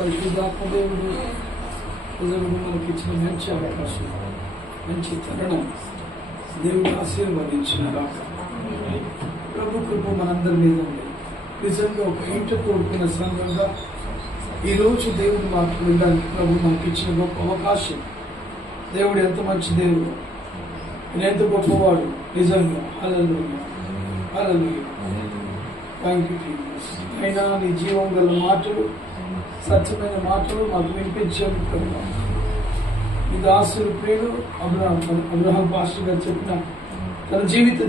పరిశుద్ధాత్మ దేవుడు మనకి ఇచ్చిన మంచి అవకాశం, మంచి తరుణం దేవుడు ఆశీర్వదించిన రాక ప్రభు కృప మనందరి మీద ఉంది. నిజంగా ఒక ఇంట కోరుకున్న సంఘంగా ఈ రోజు దేవుడు మాకు వినడానికి ప్రభు మనకి ఇచ్చిన గొప్ప అవకాశం. దేవుడు ఎంత మంచి దేవుడు, ఆయన ఎంత గొప్పవాడు నిజంగా. Hallelujah, hallelujah. Thank you Jesus. అయినా నీ జీవం గల మాటలు, సత్యమైన మాటలు మాకు వినిపించాము ప్రభు. ఈ దాసుడు ప్రియుడు అబ్రహాం పాస్టర్ గారు చెప్పిన తన జీవిత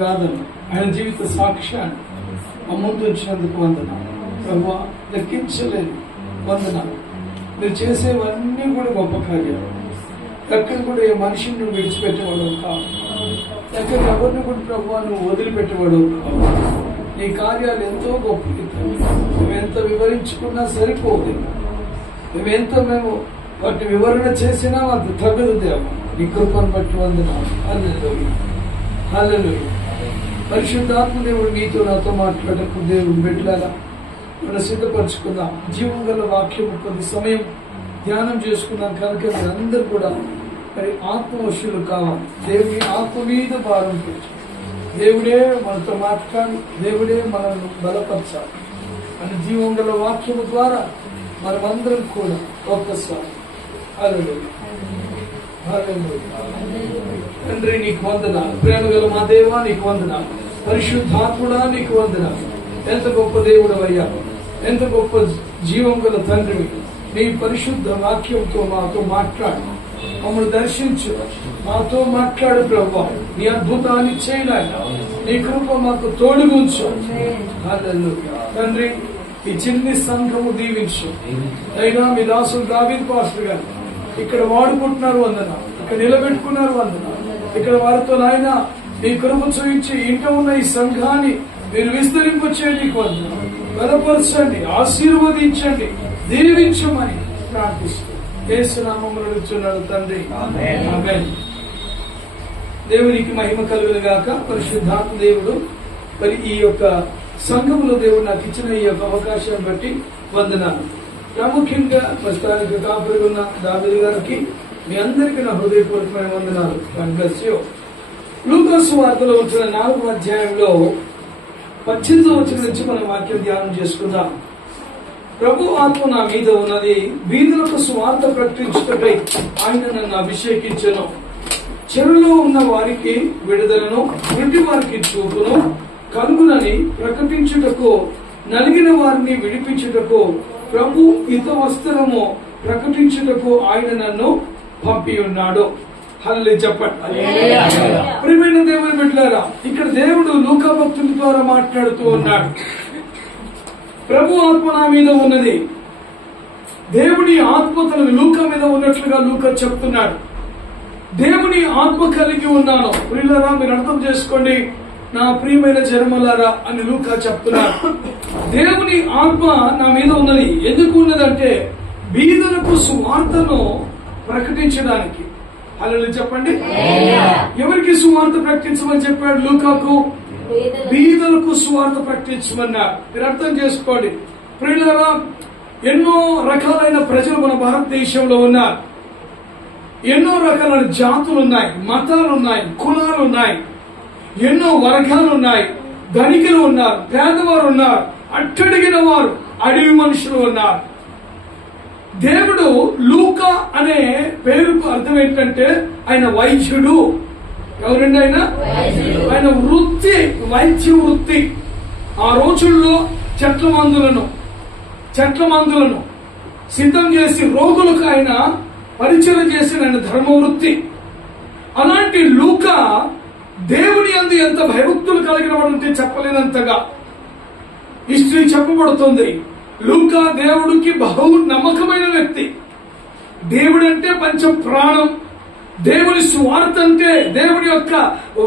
గాథను, ఆయన జీవిత సాక్ష్యాన్ని మా ముందు వచ్చినందుకు వందనాలు ప్రభు. లెక్కించలేదు వందనాలు. మీరు చేసేవన్నీ కూడా గొప్ప కార్యాలు. ఎక్కడ కూడా ఏ మనిషిని నువ్వు విడిచిపెట్టేవాడు కావు, ఎక్కడ ఎవరిని కూడా ప్రభు నువ్వు వదిలిపెట్టేవాడు కావు. నీ కార్యాలు ఎంతో గొప్ప. నువ్వెంత వివరించుకున్నా సరిపోదు. మేము వాటి వివరణ చేసినా అంత తగ్గదు దేవా. నీ కృపను బట్టి వందనాలు. హల్లెలూయా, హల్లెలూయా. పరిశుద్ధాత్మ దేవుడు నీతో నాతో మాట్లాడకు దేవుడు బిడ్డలారా మనం సిద్ధపరచుకుందాం. జీవం గల వాక్యం కొద్ది సమయం ధ్యానం చేసుకున్నాం కనుక మీరందరూ కూడా మరి ఆత్మవశులు కావాలి. దేవుని ఆత్మ మీద భారం పెట్టి దేవుడే మనతో మాట్లాడి, దేవుడే మనల్ని బలపరచాలి అని జీవం గల వాక్యము ద్వారా మనమందరం కూడా ఒక్కసారి హల్లెలూయా, హల్లెలూయా. తండ్రి నీకు వందనాలు. ప్రేమ గల మా దేవా నీకు వందనాలు. పరిశుద్ధాత్ముడా నీకు వందనాలు. ఎంత గొప్ప దేవుడు అయ్యా, ఎంత గొప్ప జీవం గల తండ్రి. నీ పరిశుద్ధ వాక్యంతో మాతో మాట్లాడు, మమ్మల్ని దర్శించు, మాతో మాట్లాడు ప్రభువా. నీ అద్భుతాన్ని చేయలేక నీ కృప మాకు తోడుగుంచు. హల్లెలూయా. తండ్రి ఈ చిన్ని సంఘము దీవించు. అయినా మీ దాసులు దావీదు పాస్టర్ గారు ఇక్కడ వాడుకుంటున్నారు వందనా, ఇక్కడ నిలబెట్టుకున్నారు వందనా. ఇక్కడ వారితో నాయన నీ కృప చూపించి ఇంట ఉన్న ఈ సంఘాన్ని మీరు విస్తరింపచేయండి, వందనా. బలపరచండి, ఆశీర్వదించండి, దీవించమని ప్రార్థిస్తూ యేసు నామములో అడుగుచున్నాడు తండ్రి, ఆమేన్. దేవునికి మహిమ కలుగును గాక. పరిశుద్ధాత్మ దేవుడు మరి ఈ యొక్క సంఘములో దేవుడు నాకు ఇచ్చిన ఈ యొక్క అవకాశాన్ని బట్టి వందనాలు. ప్రాముఖ్యంగా ప్రస్తుతానికి కాపురిగా ఉన్న దావీదు గారికి మీ అందరికీ నా హృదయపూర్వకమైన వందనాలు. God bless you. లూకా సువార్తలో వచ్చిన 4వ అధ్యాయంలో 18వ వచనం నుంచి మనం వాక్యం ధ్యానం చేసుకుందాం. ప్రభు ఆత్మ నా మీద ఉన్నది, బీదలకు సువార్త ప్రకటించుటకై ఆయన నన్ను అభిషేకించెను. చెరువులో ఉన్న వారికి విడుదలను, గుడ్డి వారికి చూపును కలుగునని ప్రకటించుటకు, నలిగిన వారిని విడిపించుటకు, ప్రభు హితవస్త్రము ప్రకటించుటకు ఆయన నన్ను పంపి ఉన్నాడు. హల్లెలూయా చెప్పండి. ప్రియమైన దేవుని బిడ్డలారా, ఇక్కడ దేవుడు లూకా భక్తుని ద్వారా మాట్లాడుతూ ఉన్నాడు. ప్రభు ఆత్మ నా మీద ఉన్నది. దేవుని ఆత్మ తన లూకా మీద ఉన్నట్లుగా లూకా చెప్తున్నాడు. దేవుని ఆత్మ కలిగి ఉన్నాను. ప్రియులారా మీరు అర్థం చేసుకోండి, నా ప్రియమైన జనములారా అని లూకా చెప్తున్నారు. దేవుని ఆత్మ నా మీద ఉన్నది. ఎందుకు ఉన్నదంటే బీదలకు సువార్తను ప్రకటించడానికి. హల్లెలూయా చెప్పండి. ఎవరికి సువార్త ప్రకటించమని చెప్పాడు లూకాకు? బీదలకు సువార్త ప్రకటించమన్నారు. మీరు అర్థం చేసుకోండి ప్రియులారా, ఎన్నో రకాలైన ప్రజలు మన భారతదేశంలో ఉన్నారు. ఎన్నో రకాలైన జాతులు ఉన్నాయి, మతాలు ఉన్నాయి, కులాలు ఉన్నాయి, ఎన్నో వర్గాలు ఉన్నాయి. ధనికులు ఉన్నారు, పేదవారు ఉన్నారు, అట్టడిగిన వారు, అడవి మనుషులు ఉన్నారు. దేవుడు లూకా అనే పేరుకు అర్థం ఏంటంటే ఆయన వైద్యుడు. ఎవరండి ఆయన? ఆయన వృత్తి వైద్య వృత్తి. ఆ రోజుల్లో చెట్ల మందులను సిద్ధం చేసి రోగులకు ఆయన పరిచయం చేసిన ఆయన ధర్మవృత్తి. అలాంటి లూకా దేవుని యందు ఎంత భయభక్తులు కలిగిన వాడంటే చెప్పలేనంతగా హిస్టరీ చెప్పబడుతుంది. లూకా దేవుడికి బహు నమ్మకమైన వ్యక్తి. దేవుడంటే పంచ ప్రాణం. దేవుని స్వార్థ అంటే, దేవుని యొక్క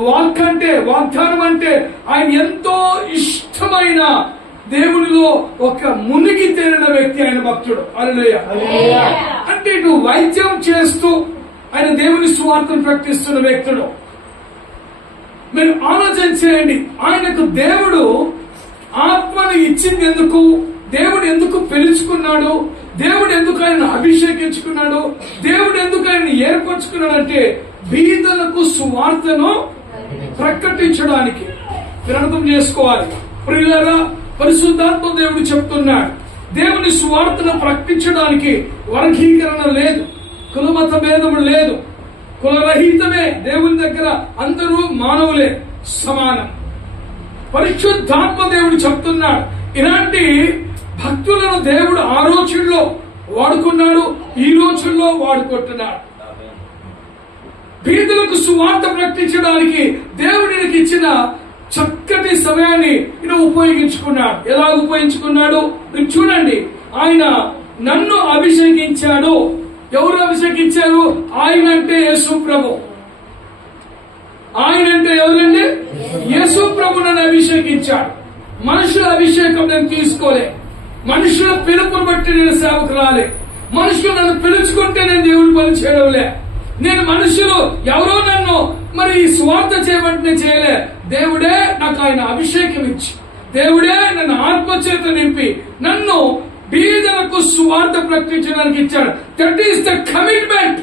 వాక్ అంటే, వాగ్దానం అంటే ఆయన ఎంతో ఇష్టమైన, దేవునిలో ఒక మునిగి తేలిన వ్యక్తి ఆయన భక్తుడు. హల్లెలూయా. అంటే ఇటు వైద్యం చేస్తూ ఆయన దేవుని స్వార్థను ప్రకటిస్తున్న వ్యక్తుడు. మీరు ఆలోచన చేయండి, ఆయనకు దేవుడు ఆత్మను ఇచ్చింది ఎందుకు? దేవుడు ఎందుకు పిలుచుకున్నాడు, దేవుడు ఎందుకు ఆయన అభిషేకించుకున్నాడు, దేవుడు ఎందుకు ఆయన ఏర్పరచుకున్నాడు అంటే బీదలకు సువార్తను ప్రకటించడానికి. మీరు అర్థం చేసుకోవాలి ప్రియులారా, పరిశుద్ధాత్మ దేవుడు చెప్తున్నాడు, దేవుని సువార్తను ప్రకటించడానికి వర్గీకరణ లేదు, కులమత భేదము లేదు, కులరహితమే. దేవుని దగ్గర అందరూ మానవులే, సమానం. పరిశుద్ధాత్మ దేవుడు చెప్తున్నాడు, ఇలాంటి భక్తులను దేవుడు ఆ రోజుల్లో వాడుకున్నాడు, ఈ రోజుల్లో వాడుకుంటున్నాడు. బీదలకు సువార్త ప్రకటించడానికి దేవుడికి ఇచ్చిన చక్కటి సమయాన్ని ఈయన ఉపయోగించుకున్నాడు. ఎలా ఉపయోగించుకున్నాడు మీరు చూడండి. ఆయన నన్ను అభిషేకించాడు. ఎవరు అభిషేకించారు? ఆయన అంటే యేసు ప్రభు. ఆయన అంటే ఎవరండి? యేసు ప్రభు నన్ను అభిషేకించాడు. మనుషుల అభిషేకం నేను తీసుకోలే, మనుషుల పిలుపును బట్టి నేను సేవకు రాలే, మనుషులు నన్ను పిలుచుకుంటే నేను దేవుడి పని చేయడంలే, నేను మనుషులు ఎవరో నన్ను మరి స్వార్థ చేయమంటే నేను చేయలే. దేవుడే నాకు ఆయన అభిషేకం ఇచ్చి, దేవుడే నన్ను ఆత్మచేత నింపి నన్ను బీదలకు సువార్త ప్రకటించడానికి ఇచ్చాడు. That is the commitment.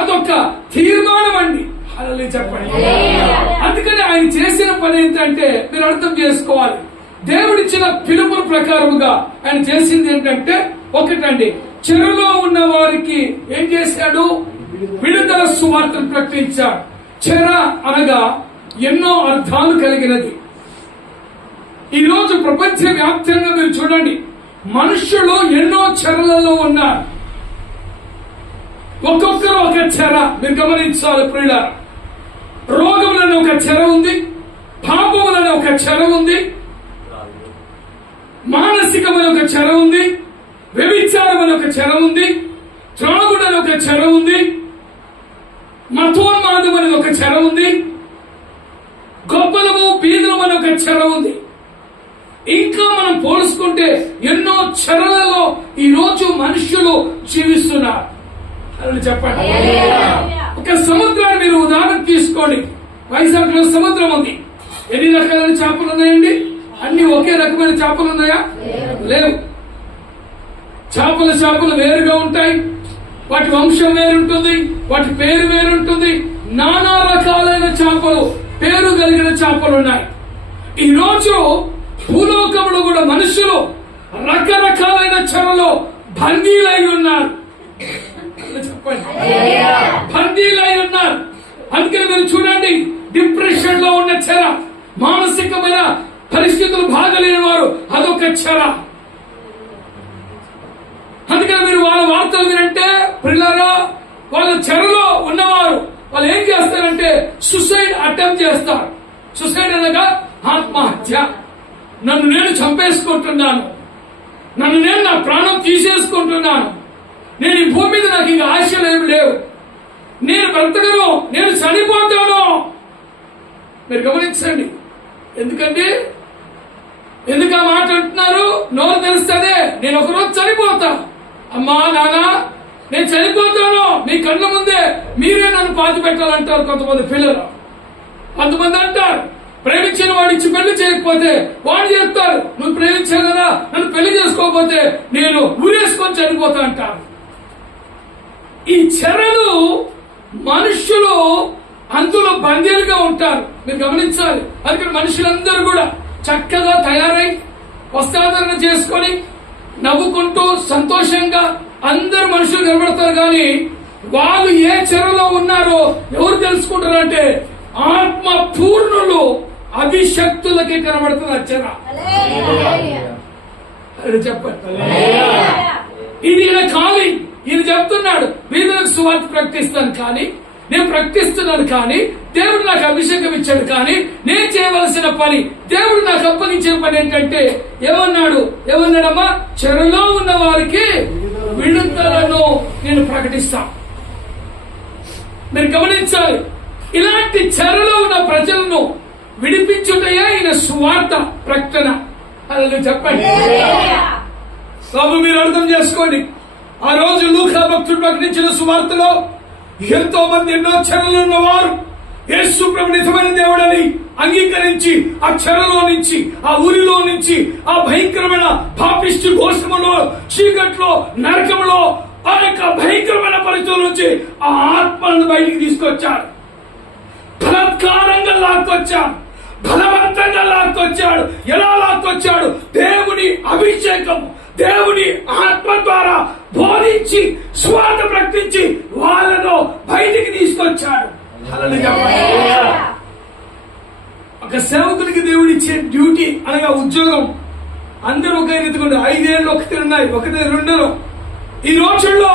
అదొక తీర్మానం అండి. అలా చెప్పండి. అందుకని ఆయన చేసిన పని ఏంటంటే మీరు అర్థం చేసుకోవాలి. దేవుడిచ్చిన పిలుపుల ప్రకారముగా ఆయన చేసింది ఏంటంటే ఒకటండి, చెరలో ఉన్న వారికి ఏం చేశాడు? విడుదల సువార్తను ప్రకటించాడు. చెర అనగా ఎన్నో అర్థాలు కలిగినది. ఈ రోజు ప్రపంచ వ్యాప్తంగా మీరు చూడండి, మనుషులు ఎన్నో చెరలలో ఉన్నారు. ఒక్కొక్కరు ఒక చెర. మీరు గమనించాలి ప్రియులారా, రోగములని ఒక చెర ఉంది, పాపములని ఒక చెర ఉంది, మానసికమైన ఒక చెర ఉంది, వ్యభిచారం అని ఒక చెర ఉంది, త్రాగుడని ఒక చెర ఉంది, మతోన్మాదం అనేది ఒక చెర ఉంది, గొప్పలము బీదలం అని ఒక చెర ఉంది. ఇంకా మనం పోల్చుకుంటే ఎన్నో చెరలలో ఈ రోజు మనుషులు జీవిస్తున్నారు. అని చెప్పండి. ఒక సముద్రాన్ని మీరు ఉదాహరణ తీసుకోండి. వైజాగ్ లో సముద్రం ఉంది. ఎన్ని రకాలైన చేపలు ఉన్నాయండి? అన్ని ఒకే రకమైన చేపలు ఉన్నాయా? లేవు. చేపలు వేరుగా ఉంటాయి, వాటి వంశం వేరుంటుంది, వాటి పేరు వేరుంటుంది. నానా రకాలైన చేపలు, పేరు కలిగిన చేపలు ఉన్నాయి. ఈ రోజు భూలోకంలో కూడా మనుషులు రకరకాలైన చెరలో బందీలై ఉన్నారు. చెప్పండి, బందీలై ఉన్నారు. అందుకని మీరు చూడండి, డిప్రెషన్ లో ఉన్న చెర, మానసికమైన పరిస్థితులు బాగలేని వారు అదొక చెర. అందుకని మీరు వాళ్ళ వార్తలు వినంటే పిల్లరా, వాళ్ళ చెరలో ఉన్నవారు వాళ్ళు ఏం చేస్తారంటే సుసైడ్ అటెంప్ట్ చేస్తారు. సుసైడ్ అనగా ఆత్మహత్య. నన్ను నేను చంపేసుకుంటున్నాను, నన్ను నేను నా ప్రాణం తీసేసుకుంటున్నాను, నేను ఈ భూమి మీద నాకు ఇంకా ఆశలు ఏమి లేవు, నేను బ్రతకను, నేను చనిపోతాను. మీరు గమనించండి. ఎందుకు ఆ మాట అంటున్నారు? నోరు తెలుస్తేనే నేను ఒకరోజు చనిపోతా, అమ్మా నాన్న నేను చనిపోతాను, మీ కళ్ళ ముందే మీరే నన్ను పాతి పెట్టాలంటారు కొంతమంది పిల్లలు. కొంతమంది అంటారు, ప్రేమించిన వాడు ఇచ్చి పెళ్లి చేయకపోతే వాడు చెప్తారు, నువ్వు ప్రేమించావు కదా, నన్ను పెళ్లి చేసుకోకపోతే నేను ఊరేసుకొని చనిపోతా అంటారు. ఈ చెరలు మనుషులు అందులో బందీలుగా ఉంటారు. మీరు గమనించాలి. అందుకని మనుషులందరూ కూడా చక్కగా తయారై వస్త్రాధరణ చేసుకొని నవ్వుకుంటూ సంతోషంగా అందరు మనుషులు నిలబడతారు. కానీ వాళ్ళు ఏ చెరలో ఉన్నారో ఎవరు తెలుసుకుంటారంటే ఆత్మ పూర్ణులు అభిషక్తులకి కనబడుతుంది ఆ చెర. చెప్పండి, ఇది ఈయన కాలింగ్. ఈయన చెప్తున్నాడు, వీళ్ళకి సువార్త ప్రకటిస్తాను కానీ, నేను ప్రకటిస్తున్నాను కానీ, దేవుడు నాకు అభిషేకం ఇచ్చాడు కానీ, నేను చేయవలసిన పని, దేవుడు నాకు అప్పగించిన పని ఏంటంటే ఏమన్నాడమ్మా? చెరలో ఉన్న వారికి విడుదలను నేను ప్రకటిస్తాను. మీరు గమనించాలి. ఇలాంటి చెరలో ఉన్న ప్రజలను విడిపించుటయే ఈయన సువార్త ప్రకటన. అలా చెప్పండి బాబు, మీరు అర్థం చేసుకోండి. ఆ రోజు లూకా భక్తుడు ప్రకటించిన సువార్తలో ఎంతో మంది ఎన్నో చెరలు ఉన్నవారు యేసు ప్రభు నిజమైన దేవుడని అంగీకరించి ఆ చెరలో నుంచి, ఆ ఊరిలో నుంచి, ఆ భయంకరమైన పాపిష్టి గోషములో, చీకట్లో, నరకంలో, ఆ యొక్క భయంకరమైన పరిస్థితుల నుంచి ఆ ఆత్మలను బయటికి తీసుకొచ్చాడు. బలాత్కారంగా లాక్కొచ్చాడు, బలవంతంగా లాక్కొచ్చాడు. ఎలా లాక్కొచ్చాడు? దేవుని అభిషేకం, దేవుని ఆత్మ ద్వారా బోధించి స్వార్థ ప్రకటించి వాళ్ళను బయటికి తీసుకొచ్చాడు. ఒక సేవకుడికి దేవుడు ఇచ్చే డ్యూటీ అనగా ఉద్యోగం అందరూ ఒకే రీతిగా 5 ఏళ్ళు ఒకటి ఉన్నాయి, ఒకటి 2. ఈ రోజుల్లో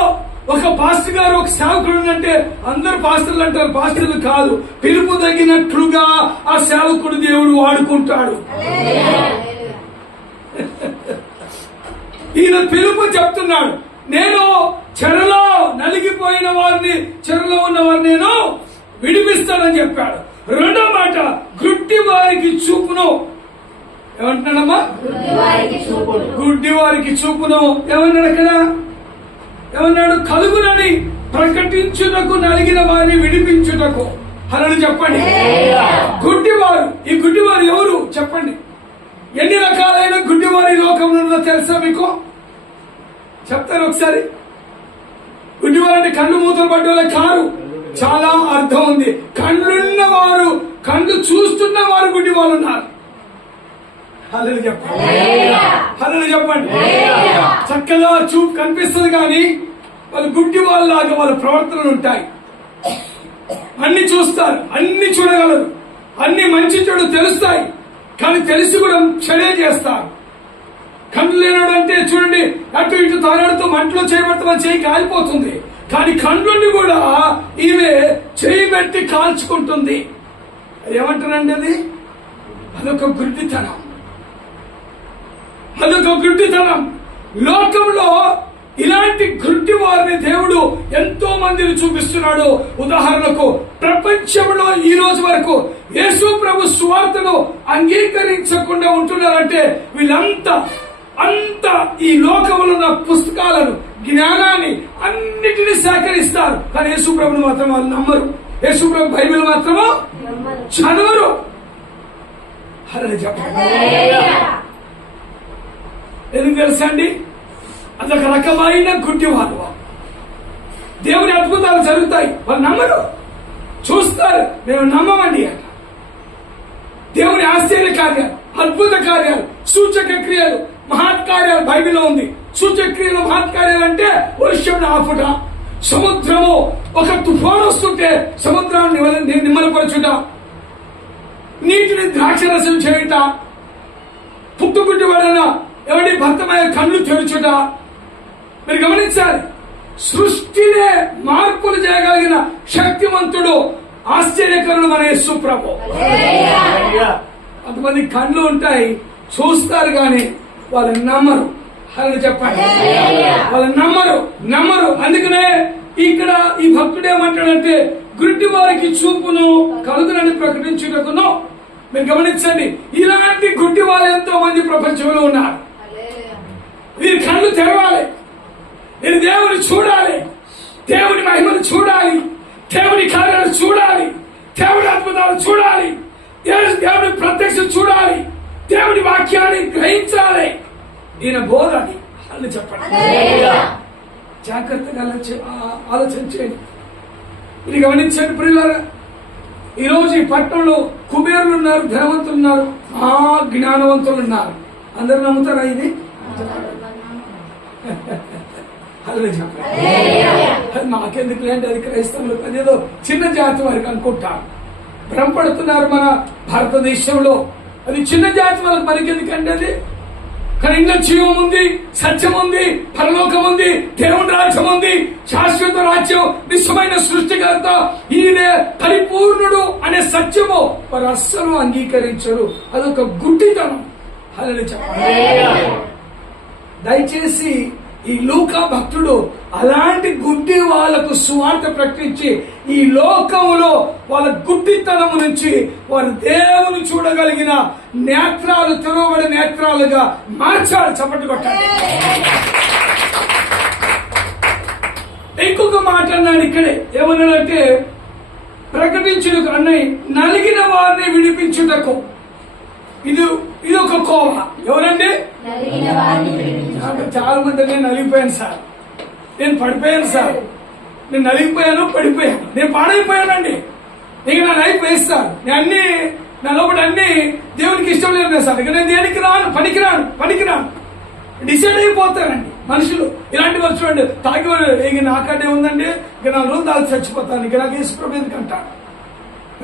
ఒక పాస్టర్ గారు ఒక సేవకుడు అంటే అందరు పాస్టర్లు అంటారు. పాస్టర్లు కాదు, పిలుపు తగినట్లుగా ఆ సేవకుడు దేవుడు వాడుకుంటాడు. ఈయన పిలుపు చెప్తున్నాడు, నేను చెరలో నలిగిపోయిన వారిని, చెరలో ఉన్న వారిని నేను విడిపిస్తానని చెప్పాడు. రెండో మాట, గుడ్డి వారికి చూపును. ఏమంటున్నాడమ్మా? గుడ్డి వారికి చూపును. ఏమన్నాడు అక్కడ? ఏమన్నాడు? కలుగునని ప్రకటించుటకు, నలిగిన వారిని విడిపించుటకు. అని చెప్పండి. గుడ్డివారు, ఈ గుడ్డివారు ఎవరు చెప్పండి? ఎన్ని రకాలైన గుడ్డివారి లోకంలో ఉందో తెలుసా మీకు? చెప్తాను ఒకసారి. గుడ్డివారు అంటే కళ్ళు మూతలు పడ్డ కారు, చాలా అర్థం ఉంది. కళ్ళున్న వారు, కళ్ళు చూస్తున్న వారు గుడ్డి వాళ్ళు ఉన్నారు. హల్లెలూయా చెప్పండి. హల్లెలూయా చెప్పండి. చక్కగా చూపు కనిపిస్తుంది కానీ వాళ్ళు గుడ్డి వాళ్ళలాగా వాళ్ళ ప్రవర్తనలు ఉంటాయి. అన్ని చూస్తారు, అన్ని చూడగలరు, అన్ని మంచి చెడు తెలుస్తాయి, కానీ తెలిసి కూడా చెడే చేస్తారు. కళ్ళు లేనాడంటే చూడండి, అటు ఇటు తారాడుతూ మంటలో చేయబడతామని చేయి కాలిపోతుంది, కానీ కళ్ళుని కూడా ఈమె చేయి పెట్టి కాల్చుకుంటుంది. అది ఏమంటారండి? అదొక గుడ్డితనం, అదొక గుడ్డితనం. లోకంలో ఇలాంటి గుడ్డి వారిని దేవుడు ఎంతో మందిని చూపిస్తున్నాడు. ఉదాహరణకు ప్రపంచంలో ఈ రోజు వరకు యేసు ప్రభు సువార్తను అంగీకరించకుండా ఉంటున్నారంటే వీళ్ళంతా ఈ లోకంలో ఉన్న పుస్తకాలను, జ్ఞానాన్ని అన్నిటినీ సేకరిస్తారు, కానీ యేసు ప్రభుని మాత్రం వాళ్ళు నమ్మరు. యేసు ప్రభు బైబిల్ మాత్రము చదవరు. హల్లెలూయా చెప్పండి. ఎందుకు తెలుసా అండి? అదొక రకమైన గుడ్డి వాళ్ళు. దేవుని అద్భుతాలు జరుగుతాయి, వాళ్ళు నమ్మరు. చూస్తారు, మేము నమ్మమండి అంట. దేవుని ఆశ్చర్య కార్యాలు, అద్భుత కార్యాలు, సూచక క్రియలు, మహత్కార్యాలు బైబిల్లో ఉంది. సూచక క్రియలు, మహత్కార్యాలు అంటే వర్షం ఆపుట, సముద్రము ఒక తుఫాను వస్తుంటే సముద్రాన్ని నిమ్మలపరచుట, నీటిని ద్రాక్షరసం చేయుట, పుట్టుగుడ్డి వాడన ఎవరి భర్తమయ్య కళ్ళు తెరుచుట. మీరు గమనించాలి, సృష్టినే మార్పులు చేయగలిగిన శక్తివంతుడు, ఆశ్చర్యకరుడు మన యేసు ప్రభు. కొంతమంది కళ్ళు ఉంటాయి, చూస్తారు కానీ వాళ్ళు నమ్మరు. అని చెప్పండి, వాళ్ళు నమ్మరు. అందుకనే ఇక్కడ ఈ భక్తుడు ఏమంటాడంటే, గుడ్డి వారికి చూపును కలుగునని ప్రకటించుటకును. మీరు గమనించండి, ఇలాంటి గుడ్డి వాళ్ళు ఎంతో మంది ప్రపంచంలో ఉన్నారు. వీరి కళ్ళు తెరవాలి, వీరి దేవుని చూడాలి, దేవుని మహిమను చూడాలి, దేవుని కార్యాలు చూడాలి, దేవుని అద్భుతాలు చూడాలి, దేవుని ప్రత్యక్షం చూడాలి, దేవుని వాక్యాన్ని గ్రహించాలి. ఈయన బోధ అని చెప్పండి. జాగ్రత్తగా ఆలోచన చేయండి. ఇది గమనించండి ప్రియులారా, ఈ రోజు ఈ పట్టణంలో కుబేరులు ఉన్నారు, ధనవంతులు ఉన్నారు, జ్ఞానవంతులు ఉన్నారు. అందరూ నమ్ముతారా ఇది? అదే చెప్పండి. మాకెందుకు లేండి, అది క్రైస్తవులు అదేదో చిన్న జాతి వారికి అనుకుంటారు, భ్రమపడుతున్నారు. మన భారతదేశంలో అది చిన్న జాతి వాళ్ళకి మనకెందుకండి అది? కానీ ఇంట్లో జీవం ఉంది, సత్యం ఉంది, పరలోకం ఉంది, దేవుని రాజ్యం ఉంది, శాశ్వత రాజ్యం, నిజమైన సృష్టికర్త ఈయనే పరిపూర్ణుడు అనే సత్యము వారు అస్సలు అంగీకరించరు. అదొక గుడ్డితనం. హల్లెలూయా చెప్పండి. దయచేసి ఈ లూకా భక్తుడు అలాంటి గుడ్డి వాళ్లకు సువార్త ప్రకటించి ఈ లోకంలో వాళ్ళ గుడ్డితనము నుంచి వారు దేవుని చూడగలిగిన నేత్రాలు తెరవబడి నేత్రాలుగా మార్చాడు. చప్పట్లు కొట్టాడు. ఇంకొక మాట అన్నాడు ఇక్కడే, ఏమన్నాడంటే ప్రకటించుటకు అన్నయ్య నలిగిన వారిని విడిపించుటకు. ఇది ఒక కోవ. ఎవరండి? చాలా మంది నేను నలిగిపోయాను సార్, నేను పడిపోయాను సార్, నేను నలిగిపోయాను, పడిపోయాను, నేను పాడైపోయానండి, ఇక నా లైఫ్ వేస్ట్ సార్, నేను అన్ని నా లోపల అన్ని దేవునికి ఇష్టం లేదు సార్, ఇక నేను దేనికి రాను, పనికిరాను డిసైడ్ అయిపోతారండి మనుషులు. ఇలాంటి వాళ్ళు చూడండి, తాగేవాడు ఇక నాకంటే ఉందండి, ఇక నా రోజు దానికి చచ్చిపోతాను, ఇక నాకు యేసుప్రభు ఎందుకంటాను.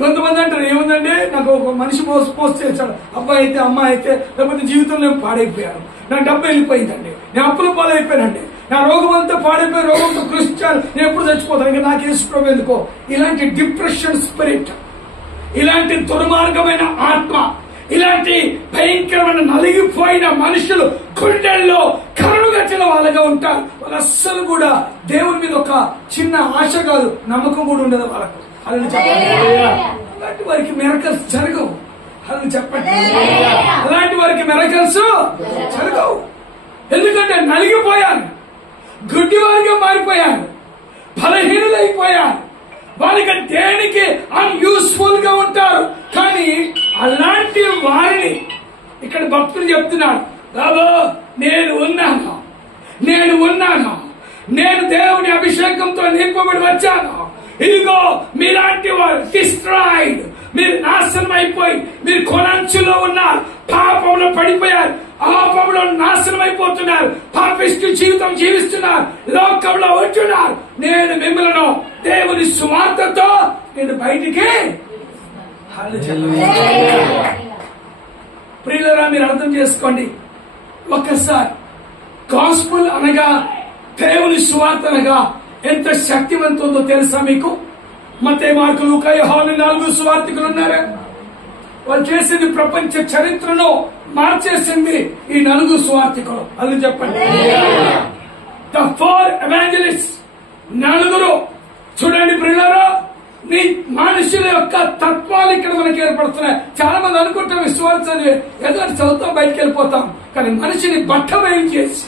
కొంతమంది అంటారు ఏముందండి, నాకు ఒక మనిషి పోస్ట్ చేశాడు, అబ్బాయి అయితే అమ్మాయి అయితే, లేకపోతే జీవితంలో నేను పాడైపోయాను, నా డబ్బు వెళ్ళిపోయిందండి, నేను అప్పుల పాలైపోయానండి, నా రోగం అంతా పాడైపోయి రోగంతో కృషించాను, నేను ఎప్పుడు చచ్చిపోతాను, ఇక నాకు యేసుప్రభు ఎందుకో. ఇలాంటి డిప్రెషన్ స్పిరిట్, ఇలాంటి దుర్మార్గమైన ఆత్మ, ఇలాంటి భయంకరమైన నలిగిపోయిన మనుషులు గుండెల్లో కరుణగట్టిన వాళ్ళగా ఉంటారు. వాళ్ళు అస్సలు కూడా దేవుని మీద ఒక చిన్న ఆశ కాదు, నమ్మకం కూడా ఉండదు వాళ్ళకు. అలాంటి చెప్పండి, అలాంటి వారికి మిరకల్స్ జరగవు. అలాంటి చెప్పండి, అలాంటి వారికి మిరకల్స్ జరగవు. ఎందుకంటే నలిగిపోయారు, గుడ్డివారిగా మారిపోయారు, బలహీనులైపోయారు, వాళ్ళకి దేనికి అన్యూస్ఫుల్ గా ఉంటారు. కానీ అలాంటి వారిని ఇక్కడ భక్తులు చెప్తున్నాడు, బాబా నేను ఉన్నాను, నేను దేవుని అభిషేకంతో నింపబడి వచ్చాను, ఇదిగో మీలాంటి వారు డిస్ట్రాయిడ్, మీరు నాశనం అయిపోయి మీరు కొనంచులో ఉన్నారు, పాపంలో పడిపోయారు, పాపంలో నాశనం అయిపోతున్నారు, పాపిష్టి జీవితం జీవిస్తున్నారు, లోకంలో ఉంటున్నారు. నేను మిమ్మల్ని దేవుని సువార్తతో నేను బయటికి. ప్రియులారా మీరు అర్థం చేసుకోండి ఒక్కసారి, గాస్పెల్ అనగా దేవుని సువార్త అనగా ఎంత శక్తివంతుందో తెలుసా మీకు? మత్తయి, మార్కు, లూకా, యోహాను 4 సువార్తికులు ఉన్నారు. వాళ్ళు చేసింది ప్రపంచ చరిత్రను మార్చేసింది ఈ 4 సువార్తికులు. అది చెప్పండి, ద 4 evangelists, 4. చూడండి ప్రియులారా, నీ మనుషుల యొక్క తత్వాలు ఇక్కడ మనకి ఏర్పడుతున్నాయి. చాలా మంది అనుకుంటాం విశ్వాసం ఏదో చదువుతాం బయటకు వెళ్ళిపోతాం, కానీ మనిషిని బట్టబయలు చేసి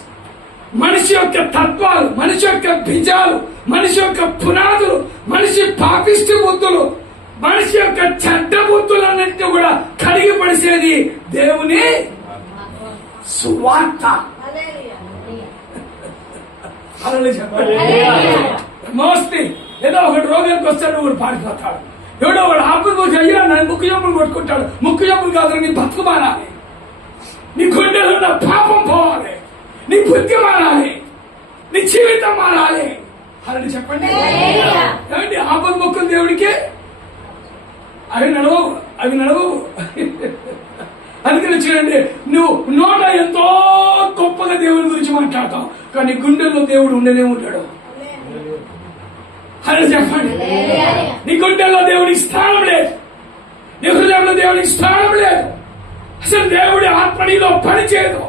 మనిషి యొక్క తత్వాలు, మనిషి యొక్క బీజాలు, మనిషి యొక్క పునాదులు, మనిషి పాపిష్టి బుద్ధులు, మనిషి యొక్క చెడ్డ బుద్ధులన్నింటినీ కూడా కడిగి పడిసేది దేవుని సువార్త. మోస్ట్లీ ఏదో ఒకటి రోగానికి వస్తాడు, ఒకటి పారిపోతాడు, ఎవడో వాడు ఆపులు పోసి అయ్యా నన్ను ముక్కు జబ్బులు కొట్టుకుంటాడు. ముక్కు జబ్బులు కాదు, నీ బతుకు మారాలి, నీ గుండెలో ఉన్న పాపం పోవాలి, నీ బుద్ధి మారాలి, నీ జీవితం మారాలి. అని చెప్పండి, ఏమండి ఆపద మొక్కలు దేవుడికి అవి నడవవు. అందుకని చూడండి, నువ్వు నోట ఎంతో గొప్పగా దేవుని గురించి మాట్లాడతావు, కానీ గుండెల్లో దేవుడు ఉండనే ఉంటాడు. అని చెప్పండి, నీ గుండెల్లో దేవుడికి స్థానం లేదు, నీ హృదయంలో దేవుడికి స్థానం లేదు, అసలు దేవుడి ఆత్మ నీలో పనిచేయదు,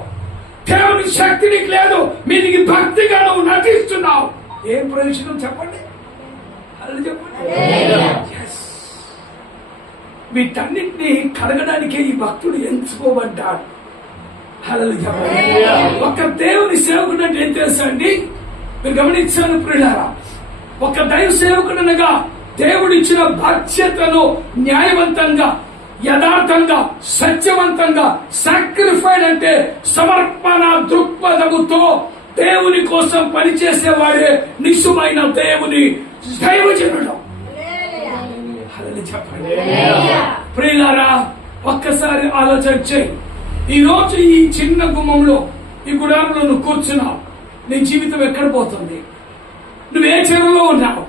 దేవుని శక్తి నీకు లేదు, మీదికి భక్తిగా నువ్వు నటిస్తున్నావు. ఏం ప్రయోజనం చెప్పండి, అని చెప్పండి. వీటన్నిటినీ కడగడానికే ఈ భక్తుడు ఎంచుకోబడ్డాడు. ఒక దేవుని సేవకుడు అంటే ఏం తెలుసా అండి? మీరు గమనించాను ప్రియులారా, ఒక దైవ సేవకుడనగా దేవుడు ఇచ్చిన బాధ్యతను న్యాయవంతంగా, యథార్థంగా, సత్యవంతంగా, సాక్రిఫైడ్ అంటే సమర్పణ దృక్పథముతో దేవుని కోసం పనిచేసేవాడే నిజమైన దేవుని దైవజనుడు. చెప్పండి ప్రియులారా, ఒక్కసారి ఆలోచన చేయి. ఈ రోజు ఈ చిన్న గుమ్మంలో, ఈ గుడారంలో నువ్వు కూర్చున్నావు, నీ జీవితం ఎక్కడ పోతుంది? నువ్వే చెరువులో ఉన్నావు,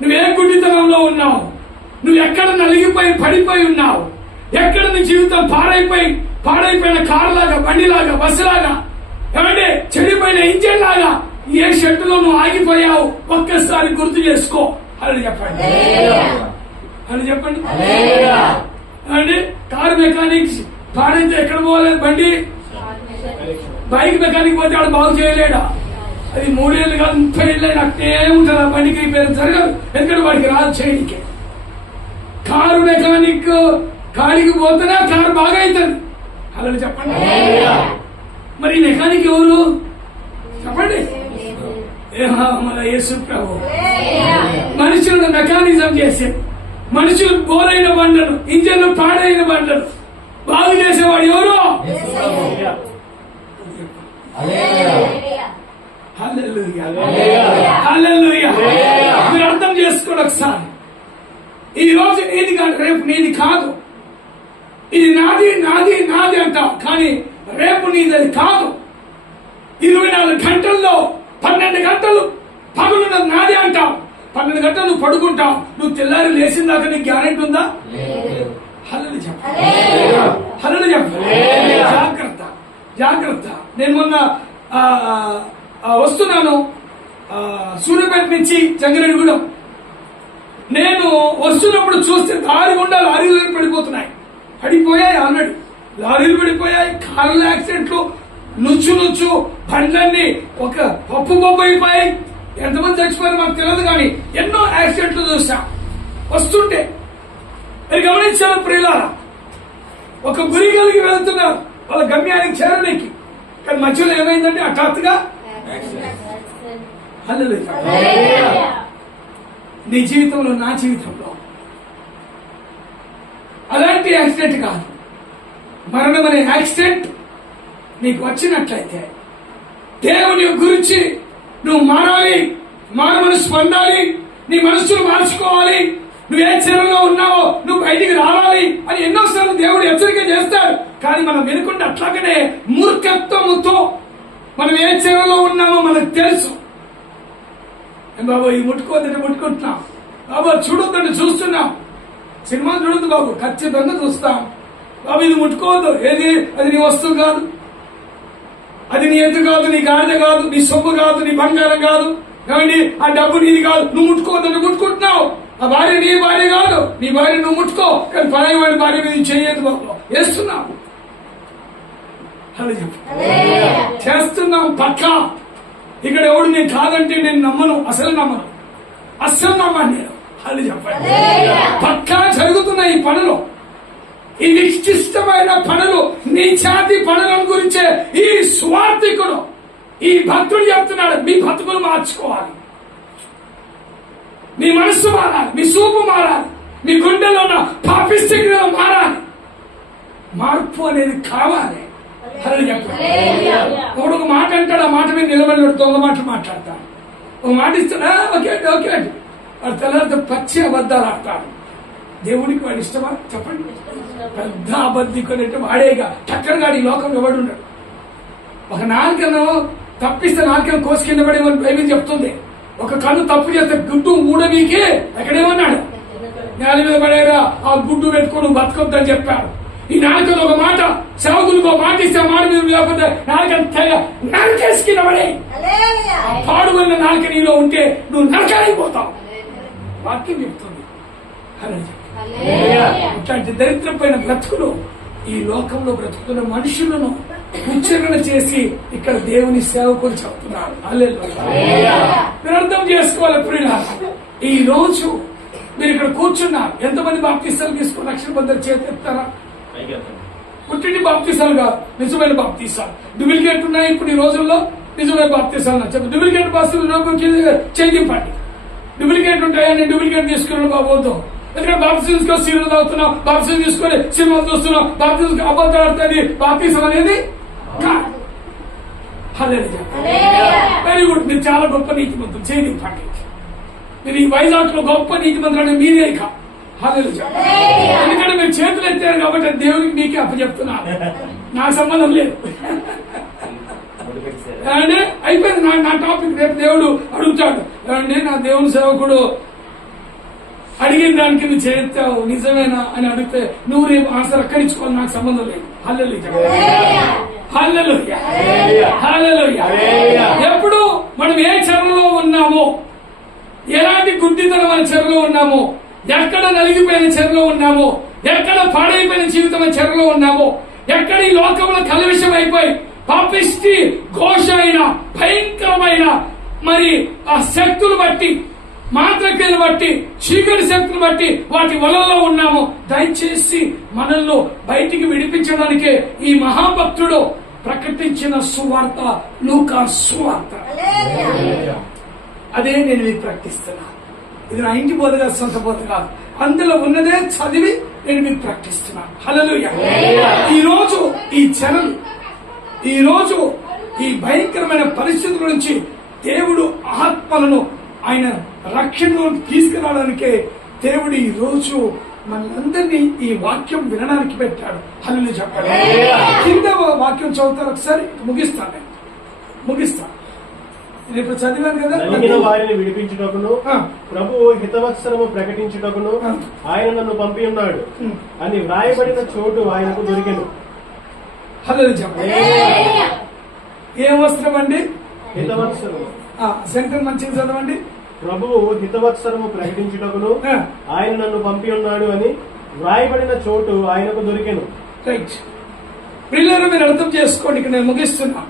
నువ్వే గుడ్డితనంలో ఉన్నావు, నువ్వు ఎక్కడ నలిగిపోయి పడిపోయి ఉన్నావు, ఎక్కడ నీ జీవితం పాడైపోయిన కారు లాగా, బండిలాగా, బస్సులాగా, ఏమంటే చెడిపోయిన ఇంజన్ లాగా ఏ షెడ్డులో నువ్వు ఆగిపోయావు ఒక్కసారి గుర్తు చేసుకో. అని చెప్పండి, అని చెప్పండి. అండి కారు మెకానిక్స్ పాడైతే ఎక్కడ పోలేదు, బండి బైక్ మెకానిక్ పోతే వాడు బాగు చేయలేడా? అది 3 ఏళ్ళు కాదు 30 ఏళ్ళు అట్టే ఉంటుంది, ఆ బండికి రిపేర్ జరగదు, ఎందుకంటే వాడికి రాదు చేయడానికి. కారు మెకానిక్ కాడికి పోతేనే కారు బాగా అవుతుంది. అలా చెప్పండి. మరి మెకానిక్ ఎవరు చెప్పండి? మన యేసు ప్రభు మనుషులను మెకానిజం చేసి మనుషులు బోరైన బండ్లను, ఇంజన్లు పాడైన బండ్లను బాగు చేసేవాడు ఎవరు? హల్లెలూయా, హల్లెలూయా. మీరు అర్థం చేసుకోండి ఒకసారి. ఈ రోజు నీది కాదు, రేపు నీది కాదు. ఇది నాది నాది నాది అంటావు, కానీ రేపు నీది అది కాదు. 24 గంటల్లో 12 గంటలు పగులున్నది నాది అంటావు. 12 గంటలు నువ్వు పడుకుంటావు. నువ్వు తెల్లారి లేచిన దాకా నీకు గ్యారెంటీ ఉందా? హల్లెలూయా చెప్పాలి, హల్లెలూయా చెప్పాలి. జాగ్రత్త, జాగ్రత్త. నేను మొన్న వస్తున్నాను సూర్యాపేట నుంచి జంగిరెడ్డిగూడెం. నేను వస్తున్నప్పుడు చూస్తే దారి గుండా లారీలు పడిపోతున్నాయి. పడిపోయాయి, ఆల్రెడీ లారీలు పడిపోయాయి. కార్ల యాక్సిడెంట్లు, నుచ్చు బండ్లన్నీ ఒక పప్పు అయిపోయాయి. ఎంతమంది చచ్చిపోయారు మాకు తెలియదు, కానీ ఎన్నో యాక్సిడెంట్లు చూసా వస్తుంటే. మీరు గమనించారు ప్రియులారా, ఒక గురి కలిగి వెళ్తున్నారు వాళ్ళ గమ్యానికి చేరడానికి, కానీ మధ్యలో ఏమైందంటే హఠాత్తుగా హల్లెలూయా. నీ జీవితంలో, నా జీవితంలో అలాంటి యాక్సిడెంట్ కాదు, మరణం అనే యాక్సిడెంట్ నీకు వచ్చినట్లయితే దేవుని గురించి నువ్వు మారాలి, మారు మనసు పొందాలి, నీ మనస్సును మార్చుకోవాలి. నువ్వు ఏ చెరలో ఉన్నావో నువ్వు బయటికి రావాలి అని ఎన్నోసార్లు దేవుడు హెచ్చరిక చేస్తాడు. కానీ మనం వినకుండా అట్లాగనే మూర్ఖత్వముతో మనం ఏ చెరలో ఉన్నామో మనకు తెలుసు. బాబు ఈ ముట్టుకోవద్దంటే ముట్టుకుంటున్నాం, బాబు చూడొద్దంటే చూస్తున్నాం. సినిమా చూడొద్దు బాబు, ఖచ్చితంగా చూస్తాం. బాబు ఇది ముట్టుకోవద్దు, ఏది అది నీ వస్తువు కాదు, అది నీ ఎత్తు కాదు, నీ గాడిద కాదు, నీ సొమ్ము కాదు, నీ బంగారం కాదు, ఏమండి ఆ డబ్బు నీది కాదు. నువ్వు ముట్టుకోవద్దంటే ముట్టుకుంటున్నావు. ఆ భార్య నీ భార్య కాదు, నీ భార్య నువ్వు ముట్టుకో, కానీ పరాయి వాడి భార్య మీద చేయదు బాబు. వేస్తున్నావు, అలా చెప్పు, చేస్తున్నాం పక్క. ఇక్కడ ఎవడు నేను కాదంటే నేను నమ్మను, అసలు నమ్మను, అస్సలు నమ్మను నేను. అది చెప్పండి, పక్కా జరుగుతున్నాయి ఈ పనులు, ఈ నిశ్చిష్టమైన పనులు, నీ ఛాతి పనుల గురించే ఈ స్వార్థికుడు, ఈ భక్తుడు చెప్తున్నాడు. మీ బతుకులు మార్చుకోవాలి, మీ మనస్సు మారాలి, మీ చూపు మారాలి, మీ గుండెలో ఉన్న పాపిష్టిగా మారాలి. మార్పు అనేది కావాలి. అది చెప్పండి. ఒకడు ఒక మాట అంటాడు, ఆ మాట మీద నిలబడి దొంగ మాటలు మాట్లాడతాడు. ఒక మాట ఇస్తాడా, ఓకే ఓకే అండి, వాడు తర్వాత పచ్చి అబద్ధాలు ఆడతాడు. దేవుడికి వాడు ఇష్టమా చెప్పండి? పెద్ద అబద్ధికుడు వాడేగా. టక్కరగాడు ఈ లోకంలో ఎవడు ఉన్నాడు? ఒక నాలుకను తప్పిస్తే నాలుకను కోసి కింద పడేమని బైబిల్ చెప్తుంది. ఒక కన్ను తప్పు చేస్తే గుడ్డు మూడవీకే ఎక్కడేమన్నాడు? నేల మీద పడేరా, ఆ గుడ్డు పెట్టుకుని బతకొద్దని చెప్పాడు. ఈ నాలుకను ఒక మాట, సేవకులకు ఒక మాట ఇస్తే మాట మీద లేకపోతే నరకేసి కింద పడే. ఆ పాడుబడిన నాలుక నీలో ఉంటే నువ్వు నరకైపోతావు. వాక్యం చెప్తుంది. ఇట్లాంటి దరిద్రమైన బ్రతుకులు ఈ లోకంలో బ్రతుకుతున్న మనుషులను ఉచ్చారణ చేసి ఇక్కడ దేవుని సేవకులు చెప్తున్నారు. మీరు అర్థం చేసుకోవాలి ప్రియులారా. ఈ రోజు మీరు ఇక్కడ కూర్చున్నారు. ఎంతమంది బాప్తీసాలు తీసుకుని రక్షణ పొందారు? చేతి చెప్తారా? పుట్టింటి బాప్తీసాలు కాదు, నిజమైన బాప్తీసాలు. డూప్లికేట్ ఉన్నాయి ఇప్పుడు ఈ రోజుల్లో. నిజమైన బాప్తీసాలు చెప్పు. డూప్లికేట్ బాప్తీసాలు చేయింపండి. డూప్లికేట్ ఉంటాయా? నేను డూప్లికేట్ తీసుకున్నాను బాబోతో. ఎందుకంటే బాప్తీసం తీసుకొని సీరియల్ తాగుతున్నాం, బాప్తీసం తీసుకొని సినిమా చూస్తున్నాం, బాప్తీసం అబద్ధాలు ఆడుతుంది. బాప్తీసం అనేది వెరీ గుడ్. మీరు చాలా గొప్ప నీతి మంత్రులు, చేయింపండి. మీరు ఈ వైజాగ్ లో గొప్ప నీతి మంత్రులు అంటే మీరే ఇక. ఎందుకంటే మీరు చేతులు ఎత్తారు కాబట్టి దేవునికి మీకే అప్పచెప్తున్నారు, నాకు సంబంధం లేదు. అంటే అయిపోయింది నా టాపిక్. రేపు దేవుడు అడుగుతాడు, ఏమండి నా దేవుని సేవకుడు అడిగిన దానికి నువ్వు చేస్తావు నిజమేనా అని అడిగితే నువ్వు రేపు ఆన్సర్ అక్కడించుకోవాలి, నాకు సంబంధం లేదు. హల్లెలూయా, హల్లెలూయా. ఎప్పుడు మనం ఏ చెరలో ఉన్నామో, ఎలాంటి గుడ్డితనమైన చెరలో ఉన్నామో, ఎక్కడ నలిగిపోయిన చెరలో ఉన్నామో, ఎక్కడ పాడైపోయిన జీవితం చెరలో ఉన్నామో, ఎక్కడ ఈ లోకంలో కలుషితం అయిపోయి పాపిష్టి ఘోష అయిన భయంకరమైన మరి ఆ శక్తులు బట్టి, మాత్రక్రియలు బట్టి, చీకటి శక్తులు బట్టి వాటి వలలో ఉన్నాము. దయచేసి మనల్ని బయటికి విడిపించడానికే ఈ మహాభక్తుడు ప్రకటించిన సువార్త లూకా సువార్త. అదే నేను మీకు ప్రకటిస్తున్నా. ఇది నా ఇంటి బోధ కాదు, సొంత బోధ కాదు. అందులో ఉన్నదే చదివి నేను మీకు ప్రకటిస్తున్నాను. హల్లెలూయా. ఈరోజు ఈ జనం, ఈరోజు ఈ భయంకరమైన పరిస్థితుల నుంచి దేవుడు ఆత్మలను ఆయన రక్షణలోకి తీసుకురావడానికే దేవుడు ఈ రోజు మనందరినీ ఈ వాక్యం వినడానికి పెట్టాడు. హల్లెలూయా చెప్పండి. కింద వాక్యం చదువుతారు ఒకసారి, ముగిస్తాను. నేను ఇప్పుడు చదివాను కదా. వారిని విడిపించుటకును ప్రభువు హితవత్సరము ప్రకటించుటకును ఆయన నన్ను పంపి ఉన్నాడు అని వ్రాయబడిన చోటు ఆయనకు దొరికెను. హల్లెలూయా చెప్పండి. ఏం వస్త్రం అండి? హితవత్సరము. శంకర్ మంచిగా చదవండి. ప్రభువు హితవత్సరము ప్రకటించుటకును ఆయన నన్ను పంపి ఉన్నాడు అని వ్రాయబడిన చోటు ఆయనకు దొరికెను. రైట్. పిల్లలు మీరు అర్థం చేసుకోండి. ఇక్కడ నేను ముగిస్తున్నా.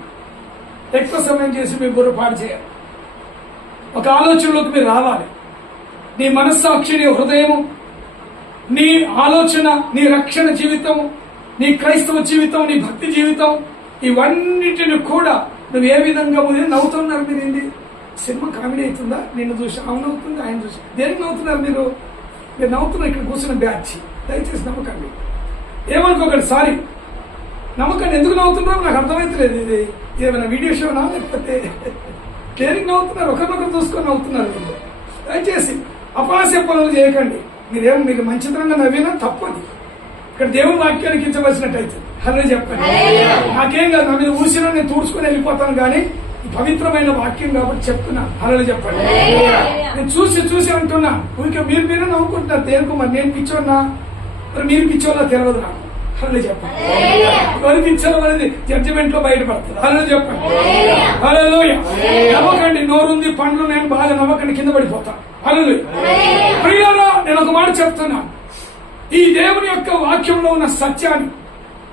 ఎక్కువ సమయం చేసి మీ బుర్ర పాడు చేయాలి. ఒక ఆలోచనలోకి మీరు రావాలి. నీ మనస్సాక్షి, నీ హృదయము, నీ ఆలోచన, నీ రక్షణ జీవితం, నీ క్రైస్తవ జీవితం, నీ భక్తి జీవితం, ఇవన్నిటిని కూడా నువ్వు ఏ విధంగా నవ్వుతున్నారు? మీరు ఏంటి సినిమా కామెడీ అవుతుందా? నిన్ను చూసి అవునవుతుంది, ఆయన చూసి దేనికి నవ్వుతున్నారు? మీరు నవ్వుతున్నారు ఇక్కడ కూర్చున్న బ్యాచ్. దయచేసి నమ్మకండి, ఏమనుకోకండి. సారీ, నమ్మకండి. ఎందుకు నవ్వుతున్నారు నాకు అర్థమైతలేదు. ఇది ఏమైనా వీడియో షోనా లేకపోతే దేనికి నవ్వుతున్నారు? ఒకరినొకరు చూసుకొని నవ్వుతున్నారు. దయచేసి అపహాస్య పనులు చేయకండి. మీరు మంచితనంగా నవ్వినా తప్పది. ఇక్కడ దేవుని వాక్యానికి ఇచ్చవలసినట్టయితే హల్లెలూయా చెప్పండి. నాకేం కాదు, నా మీద ఊసినా నేను తూడ్చుకొని వెళ్ళిపోతాను, కానీ పవిత్రమైన వాక్యం కాబట్టి చెప్తున్నా. హల్లెలూయా చెప్పండి. నేను చూసి అంటున్నా. ఊరికే మీరు నవ్వుకుంటున్నారు. దేనికి మరి నేను పిచ్చోన్నా? మరి మీరు పిచ్చోళ్ళ తెలియదు నాకు. హల్లెలూయా చెప్పండి. ఎవరికి పిచ్చోళ్ళ అనేది జడ్జిమెంట్ లో బయటపడుతుంది. హల్లెలూయా చెప్పండి. హల్లెలూయా. నవ్వకండి. నోరుంది, పండ్లు నేను బాగా నవ్వకండి, కింద పడిపోతాను. హల్లెలూయా. ప్రియులారా, నేను ఒక మాట చెప్తున్నాను. ఈ దేవుని యొక్క వాక్యంలో ఉన్న సత్యాన్ని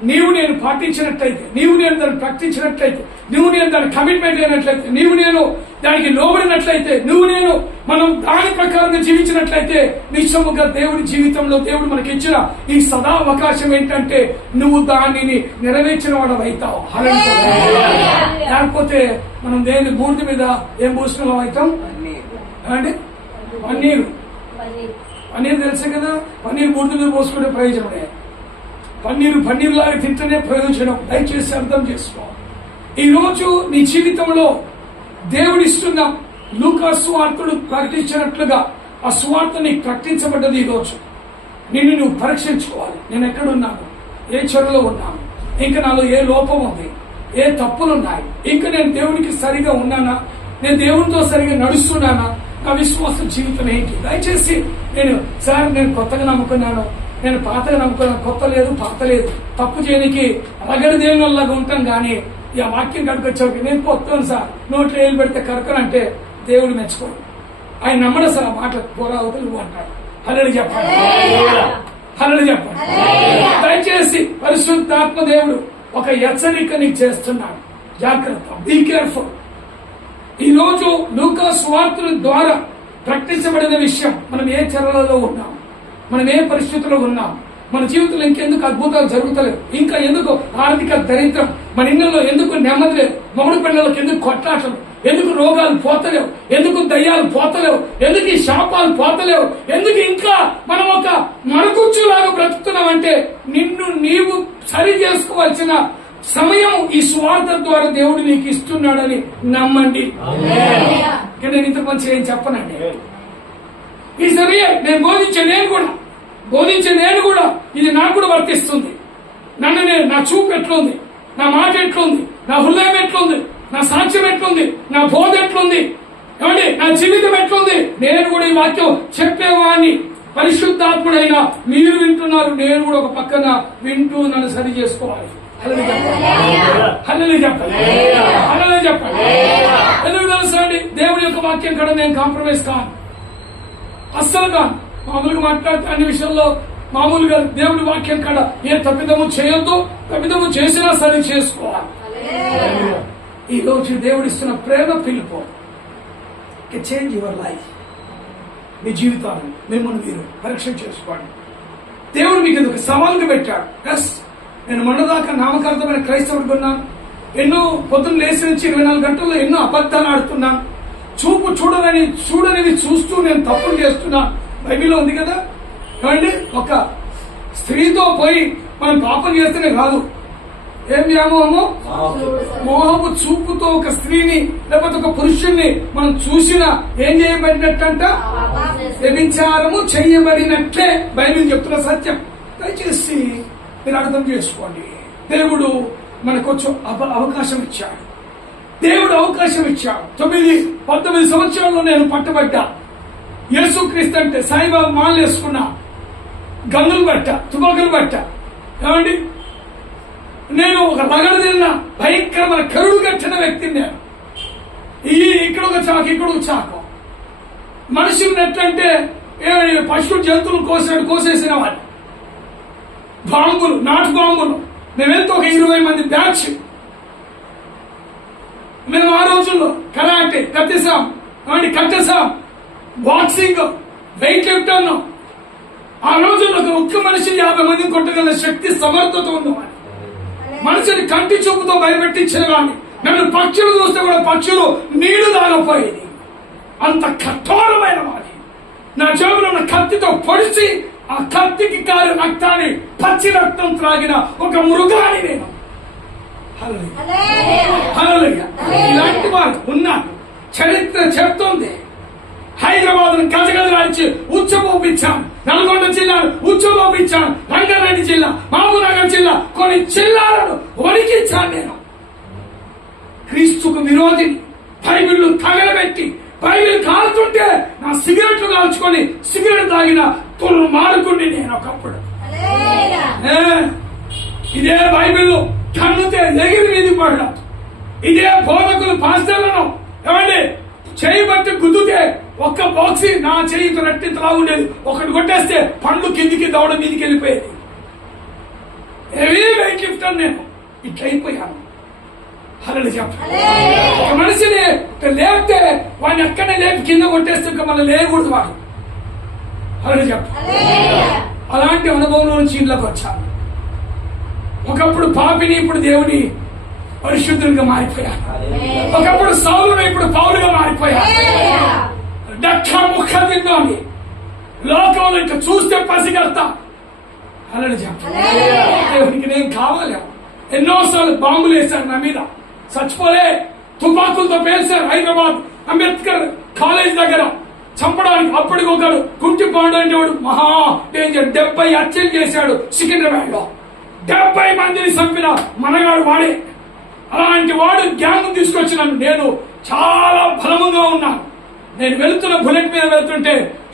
నీవు నేను పాటించినట్లయితే, నీవు నేను దాన్ని ప్రకటించినట్లయితే, నువ్వు నేను దాన్ని కమిట్మెంట్ అయినట్లయితే, నీవు నేను దానికి లోబడినట్లయితే, నువ్వు నేను మనం దాని ప్రకారంగా జీవించినట్లయితే, నిశ్చయముగా దేవుడి జీవితంలో దేవుడు మనకి ఇచ్చిన ఈ సదా అవకాశం ఏంటంటే నువ్వు దానిని నెరవేర్చిన వాడు అవుతావు. లేకపోతే మనం దేని బూడిద మీద ఏం పూసిన అవుతాం అంటే పన్నీరు తెలుసు కదా. పన్నీరు బూడిద మీద పోసుకునే ప్రయోజనమే. పన్నీరు లాగా తింటేనే ప్రయోజనం. దయచేసి అర్థం చేసుకో. ఈ రోజు నీ జీవితంలో దేవుడిస్తున్న లూకా సువార్తను ప్రకటించినట్లుగా ఆ సువార్త నీకు ప్రకటించబడ్డది. ఈ రోజు నిన్ను నువ్వు పరీక్షించుకోవాలి. నేను ఎక్కడున్నాను, ఏ చెరువులో ఉన్నాను, ఇంకా నాలో ఏ లోపం ఉంది, ఏ తప్పులున్నాయి, ఇంకా నేను దేవునికి సరిగా ఉన్నానా, నేను దేవునితో సరిగా నడుస్తున్నానా, నా విశ్వాస జీవితం ఏంటి? దయచేసి నేను కొత్తగా నమ్ముకున్నాను, నేను పాతగా నమ్ముకున్నాను, కొత్త లేదు పాత లేదు, తప్పు చేయడానికి రగడి దేవుని వల్లగా ఉంటాం. కానీ ఈ వాక్యం కడుకొచ్చాక నేను కొత్తాను సార్, నోట్లో ఏళ్ళు పెడితే కరకనంటే దేవుడు మెచ్చుకోడు. ఆయన నమ్మడు సార్. ఆ మాట పోరావతలు నువ్వు అంటాడు. హల్లెలూయా చెప్పండి. హల్లెలూయా చెప్పండి. దయచేసి పరిశుద్ధాత్మ దేవుడు ఒక హెచ్చరిక నీకు చేస్తున్నాడు. జాగ్రత్త, బీ కేర్ఫుల్. ఈ రోజు లూకా సువార్తల ద్వారా ప్రకటించబడిన విషయం, మనం ఏ చర్యలలో ఉన్నాం, మనం ఏ పరిస్థితుల్లో ఉన్నాం, మన జీవితంలో ఇంకెందుకు అద్భుతాలు జరుగుతలేవు, ఇంకా ఎందుకు ఆర్థిక దరిద్రం, మన ఇళ్లలో ఎందుకు నెమ్మది లేదు, మొగుడు పిల్లలకు ఎందుకు కొట్లాటలు, ఎందుకు రోగాలు పోతలేవు, ఎందుకు దయ్యాలు పోతలేవు, ఎందుకు ఈ శాపాలు పోతలేవు, ఎందుకు ఇంకా మనం ఒక మరుగుచ్చులాగా బ్రతుకుతున్నామంటే నిన్ను నీవు సరి చేసుకోవాల్సిన సమయం ఈ స్వార్థ ద్వారా దేవుడు నీకు ఇస్తున్నాడని నమ్మండి. నేను ఇంత మంచిగా ఏం చెప్పనండి. ఈ సరే నేను బోధించే నేను కూడా ఇది నాకు కూడా వర్తిస్తుంది. నా చూపు ఎట్లుంది, నా మాట ఎట్లుంది, నా హృదయం ఎట్లుంది, నా సాక్ష్యం ఎట్లుంది, నా బోధ ఎట్లుంది, ఏమండి నా జీవితం ఎట్లుంది. నేను కూడా ఈ వాక్యం చెప్పేవాడిని. పరిశుద్ధాత్ముడైన మీరు వింటున్నారు, నేను కూడా ఒక పక్కన వింటూ నన్ను సరి చేసుకోవాలి. హల్లెలూయా చెప్పండి. ఎందుకు తెలుసా అండి? దేవుడి యొక్క వాక్యం కూడా నేను కాంప్రమైజ్ కాను, అస్సలు కాను. మామూలుగా మాట్లాడితే అన్ని విషయంలో మామూలుగా దేవుడి వాక్యం కాడ ఏ తప్పిదము చేయొద్దు, తప్పిదము చేసినా సరి చేసుకోవాలి. ఈ రోజు దేవుడిస్తున్న ప్రేమ పిలుపు చేంజ్ యువర్ లైఫ్. మీ జీవితాన్ని మిమ్మల్ని మీరు పరీక్ష చేసుకోండి. దేవుడు మీకు ఎందుకు సవాలుగా పెట్టాడు. ఎస్, నేను మొన్నదాకా నామకార్థమైన క్రైస్తవుడిగా ఉన్నాను. ఎన్నో పొద్దున్న లేచి నుంచి 24 గంటల్లో ఎన్నో అబద్దాలు ఆడుతున్నాను. చూడనివి చూస్తూ నేను తప్పులు చేస్తున్నా బైబిల్లో ఉంది కదా. ఏమండి, ఒక స్త్రీతో పోయి మనం పాపం చేస్తేనే కాదు, ఏం వ్యామోహము, మోహము చూపుతో ఒక స్త్రీని లేకపోతే ఒక పురుషుణ్ణి మనం చూసినా ఏం చేయబడినట్టంట, వ్యభిచారము చేయబడినట్లే బైబిల్ చెప్తున్న సత్యం. దయచేసి మీరు అర్థం చేసుకోండి. దేవుడు మనకు కొంచెం అవకాశం ఇచ్చాడు. దేవుడు అవకాశం ఇచ్చాడు. 19 సంవత్సరాల్లో నేను పట్టబడ్డా. యేసుక్రీస్తు అంటే సాయిబాబా మాలలు వేసుకున్నా, గన్నులు పట్ట, తుపాకులు పట్ట. ఏమండి, నేను ఒక రగడు తిన్న భయంకరమైన కరుడు కట్టిన వ్యక్తిని. నేను ఇక్కడ ఒక చాకు, ఇక్కడ ఒక చాకు. మనుషులు ఎట్లంటే పశువులు జంతువులు కోసేసిన వాళ్ళు, బాంబులు, నాటు బాంబులు. మేమెంతో ఒక 20 మంది బ్యాచ్. మేము ఆ రోజుల్లో కరాటే కట్టేసాం, కట్టేసాం, బాక్సింగ్, వెయిట్ లిఫ్ట్ అన్నాం. ఆ రోజుల్లో ఒక్క మనిషి 50 మందిని కొట్టగల శక్తి సమర్థత ఉన్నవాడు. మనిషిని కంటి చూపుతో భయపెట్టించిన వాడిని. నన్ను పక్షులు చూస్తే కూడా పక్షులు నీళ్లు తాగపోయేది. అంత కఠోరమైన వాడి. నా జేబులో ఉన్న కత్తితో పొడిచి ఆ కత్తికి కారు రక్తాన్ని, పచ్చి రక్తం త్రాగిన ఒక మృగాన్ని నేను. ఇలాంటి వారు ఉన్నారు. చరిత్ర చెప్తుంది. హైదరాబాద్ గజగజలాడిచి ఉచ్చబోపించాను, నల్గొండ జిల్లాను ఉచ్చబోపించాను, రంగారెడ్డి జిల్లా, మహబూబ్నగర్ జిల్లా, కొన్ని జిల్లాలను వణికించాను నేను. క్రీస్తుకు విరోధిని. బైబిల్ తగలబెట్టి బైబిల్ కాల్చుంటే నా సిగరెట్లు కాల్చుకొని సిగరెట్ తాగిన తొలి మారుకుండి నేను ఒకప్పుడు. ఇదే బైబిల్ కన్నుతే ఎగిరి మీది పడడం. ఇదే బోధకులు పాస్టర్లను ఏమండి చేయబట్టి గుద్దుతే ఒక్క బాక్సీ నా చేయితో రట్టింతలా ఉండేది. ఒకటి కొట్టేస్తే పండ్లు కిందికి దవడ మీదికి వెళ్ళిపోయేది. హెవీ వెయిట్ లిఫ్టర్ నేను. ఇట్లా అయిపోయాను. హల్లెలూయా చెప్పండి. ఒక మనిషిని లేపితే వాడిని ఎక్కడనే లేపి కింద కొట్టేస్తే ఇంకా మళ్ళీ లేకూడదు వాడు. హల్లెలూయా చెప్పండి. అలాంటి అనుభవం నుంచి ఇంట్లోకి వచ్చాను. ఒకప్పుడు పాపిని, ఇప్పుడు దేవుని పరిశుద్ధులుగా మారిపోయాను. ఒకప్పుడు సౌలుని, ఇప్పుడు పౌలుగా మారిపోయాను. డక్క ముక్క తిన్నాను. లోకంలో ఇంకా చూస్తే పసిగడతా. హల్లెలూయా చెప్పండి. దేవునికి నేను కావాలి. ఎన్నోసార్లు బాంబులు వేశారు నా మీద, చచ్చిపోలే. తుపాకులతో పేల్చారు హైదరాబాద్ అంబేద్కర్ కాలేజ్ దగ్గర చంపడానికి. అప్పటికి ఒకడు గుంటి పాండు అంటే వాడు మహా డేంజర్. 70 హత్యలు చేశాడు సికింద్రాబాద్ లో. 70 మందిని చంపిన మనగాడు వాడే. అలాంటి వాడు గ్యాంగ్ తీసుకొచ్చినాను. నేను చాలా బలముగా ఉన్నాను. నేను వెళ్తున్న బుల్లెట్ మీద వెళ్తుంటే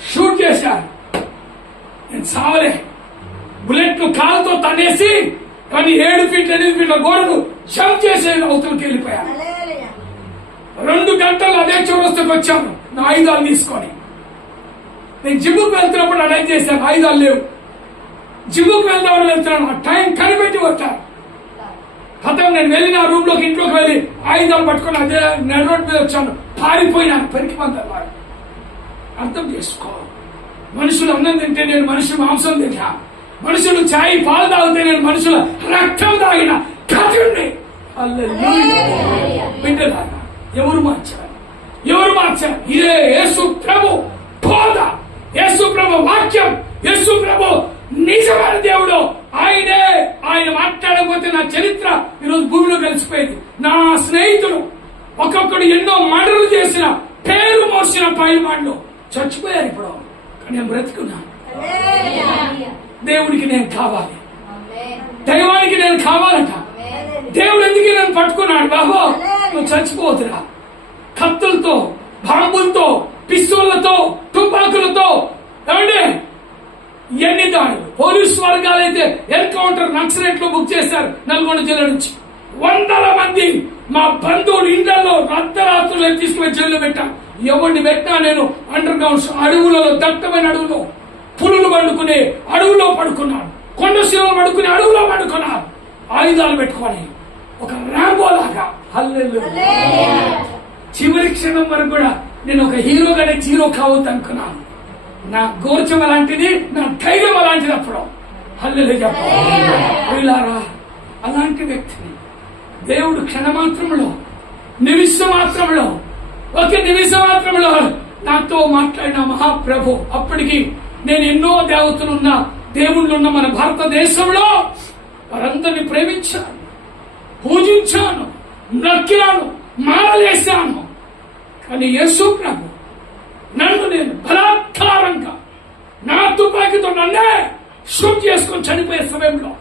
షూట్ చేశాను. నేను సావలే. బుల్లెట్ ను కాలుతో తన్నేసి కానీ 7 ఫీట్ల 8 ఫీట్ల గోడను జంప్ చేసే అవతలకి వెళ్ళిపోయాను. 2 గంటలు అదే చౌరస్తాకి వచ్చాను నా ఆయుధాలు తీసుకొని. నేను జిమ్ముకు వెళ్తున్నప్పుడు అటాక్ చేశాను. ఆయుధాలు లేవు. జిమ్ముకు వెళ్దామని వెళ్తున్నాను. ఆ టైం కనిపెట్టి వచ్చాను. కథం నేను వెళ్ళిన రూమ్ లోకి, ఇంట్లోకి వెళ్ళి ఆయుధాలు పట్టుకుని అదే నెలరోడ్ మీద వచ్చాను. పారిపోయినాను. పెరికి మందరు. అర్థం చేసుకో. మనుషులు అన్నం తింటే నేను మనిషి మాంసం తింటా. మనుషులు చాయ్ పాలు తాగితే నేను మనుషుల రక్తం తాగిన కథండి. బిడ్డలాగా ఎవరు మార్చారు? ఎవరు మార్చారు? ఇదే యేసు ప్రభు బోధ, యేసు ప్రభు వాక్యం, యేసు ప్రభు నిజమైన దేవుడు. ఆయనే. ఆయన మాట్లాడకపోతే నా చరిత్ర ఈరోజు భూమిలో కలిసిపోయింది. నా స్నేహితులు ఒక్కొక్కడు ఎన్నో మర్డర్లు చేసిన, పేరు మోసిన పైల్మాన్లు చచ్చిపోయారు. ఇప్పుడు నేను బ్రతుకున్నా. దేవుడికి నేను కావాలి. దైవానికి నేను కావాలట. దేవుడు ఎందుకు నన్ను పట్టుకున్నాడు? బాబో నువ్వు చచ్చిపోతురా. కత్తులతో, బాంబులతో, పిస్తూళ్లతో, తుపాకులతో. ఏమండి ఎన్ని దాడులు. పోలీసు వర్గాలైతే ఎన్కౌంటర్ నక్సలైట్లు బుక్ చేశారు నల్గొండ జిల్లా నుంచి. 100 మంది మా బంధువులు ఇండ్లలో అర్ధరాత్రులు తీసుకుని జైల్లో పెట్టాను. ఎవరిని పెట్టినా నేను అండర్ గ్రౌండ్స్, అడవులలో, దట్టమైన అడవులో, పులులు పడుకునే అడవులో పడుకున్నాను. కొండ శిలను పడుకునే అడవులో పడుకున్నాను. ఆయుధాలు పెట్టుకొని ఒక రాంబోలాగా. హల్లెలూయా. చివరి క్షణం వరకు కూడా నేను ఒక హీరోగానే జీరో కావద్దు అనుకున్నాను. నా గోర్చం అలాంటిది, నా ధైర్యం అలాంటిది. అప్పుడు హల్లెలూయా. అలాంటి వ్యక్తిని దేవుడు క్షణమాత్రంలో, నిమిష మాత్రంలో ఒక నిమిషం మాత్రంలో నాతో మాట్లాడిన మహాప్రభు. అప్పటికి నేను ఎన్నో దేవతలున్న దేవుళ్ళున్న మన భారతదేశంలో వారందరినీ ప్రేమించాను, పూజించాను, నక్కినాను, మారలేశాను. కానీ యేసు ప్రభు నన్ను నేను బలాత్కారంగా నా తుపాకీతో నన్నే షూట్ చేసుకుని చనిపోయే సమయంలో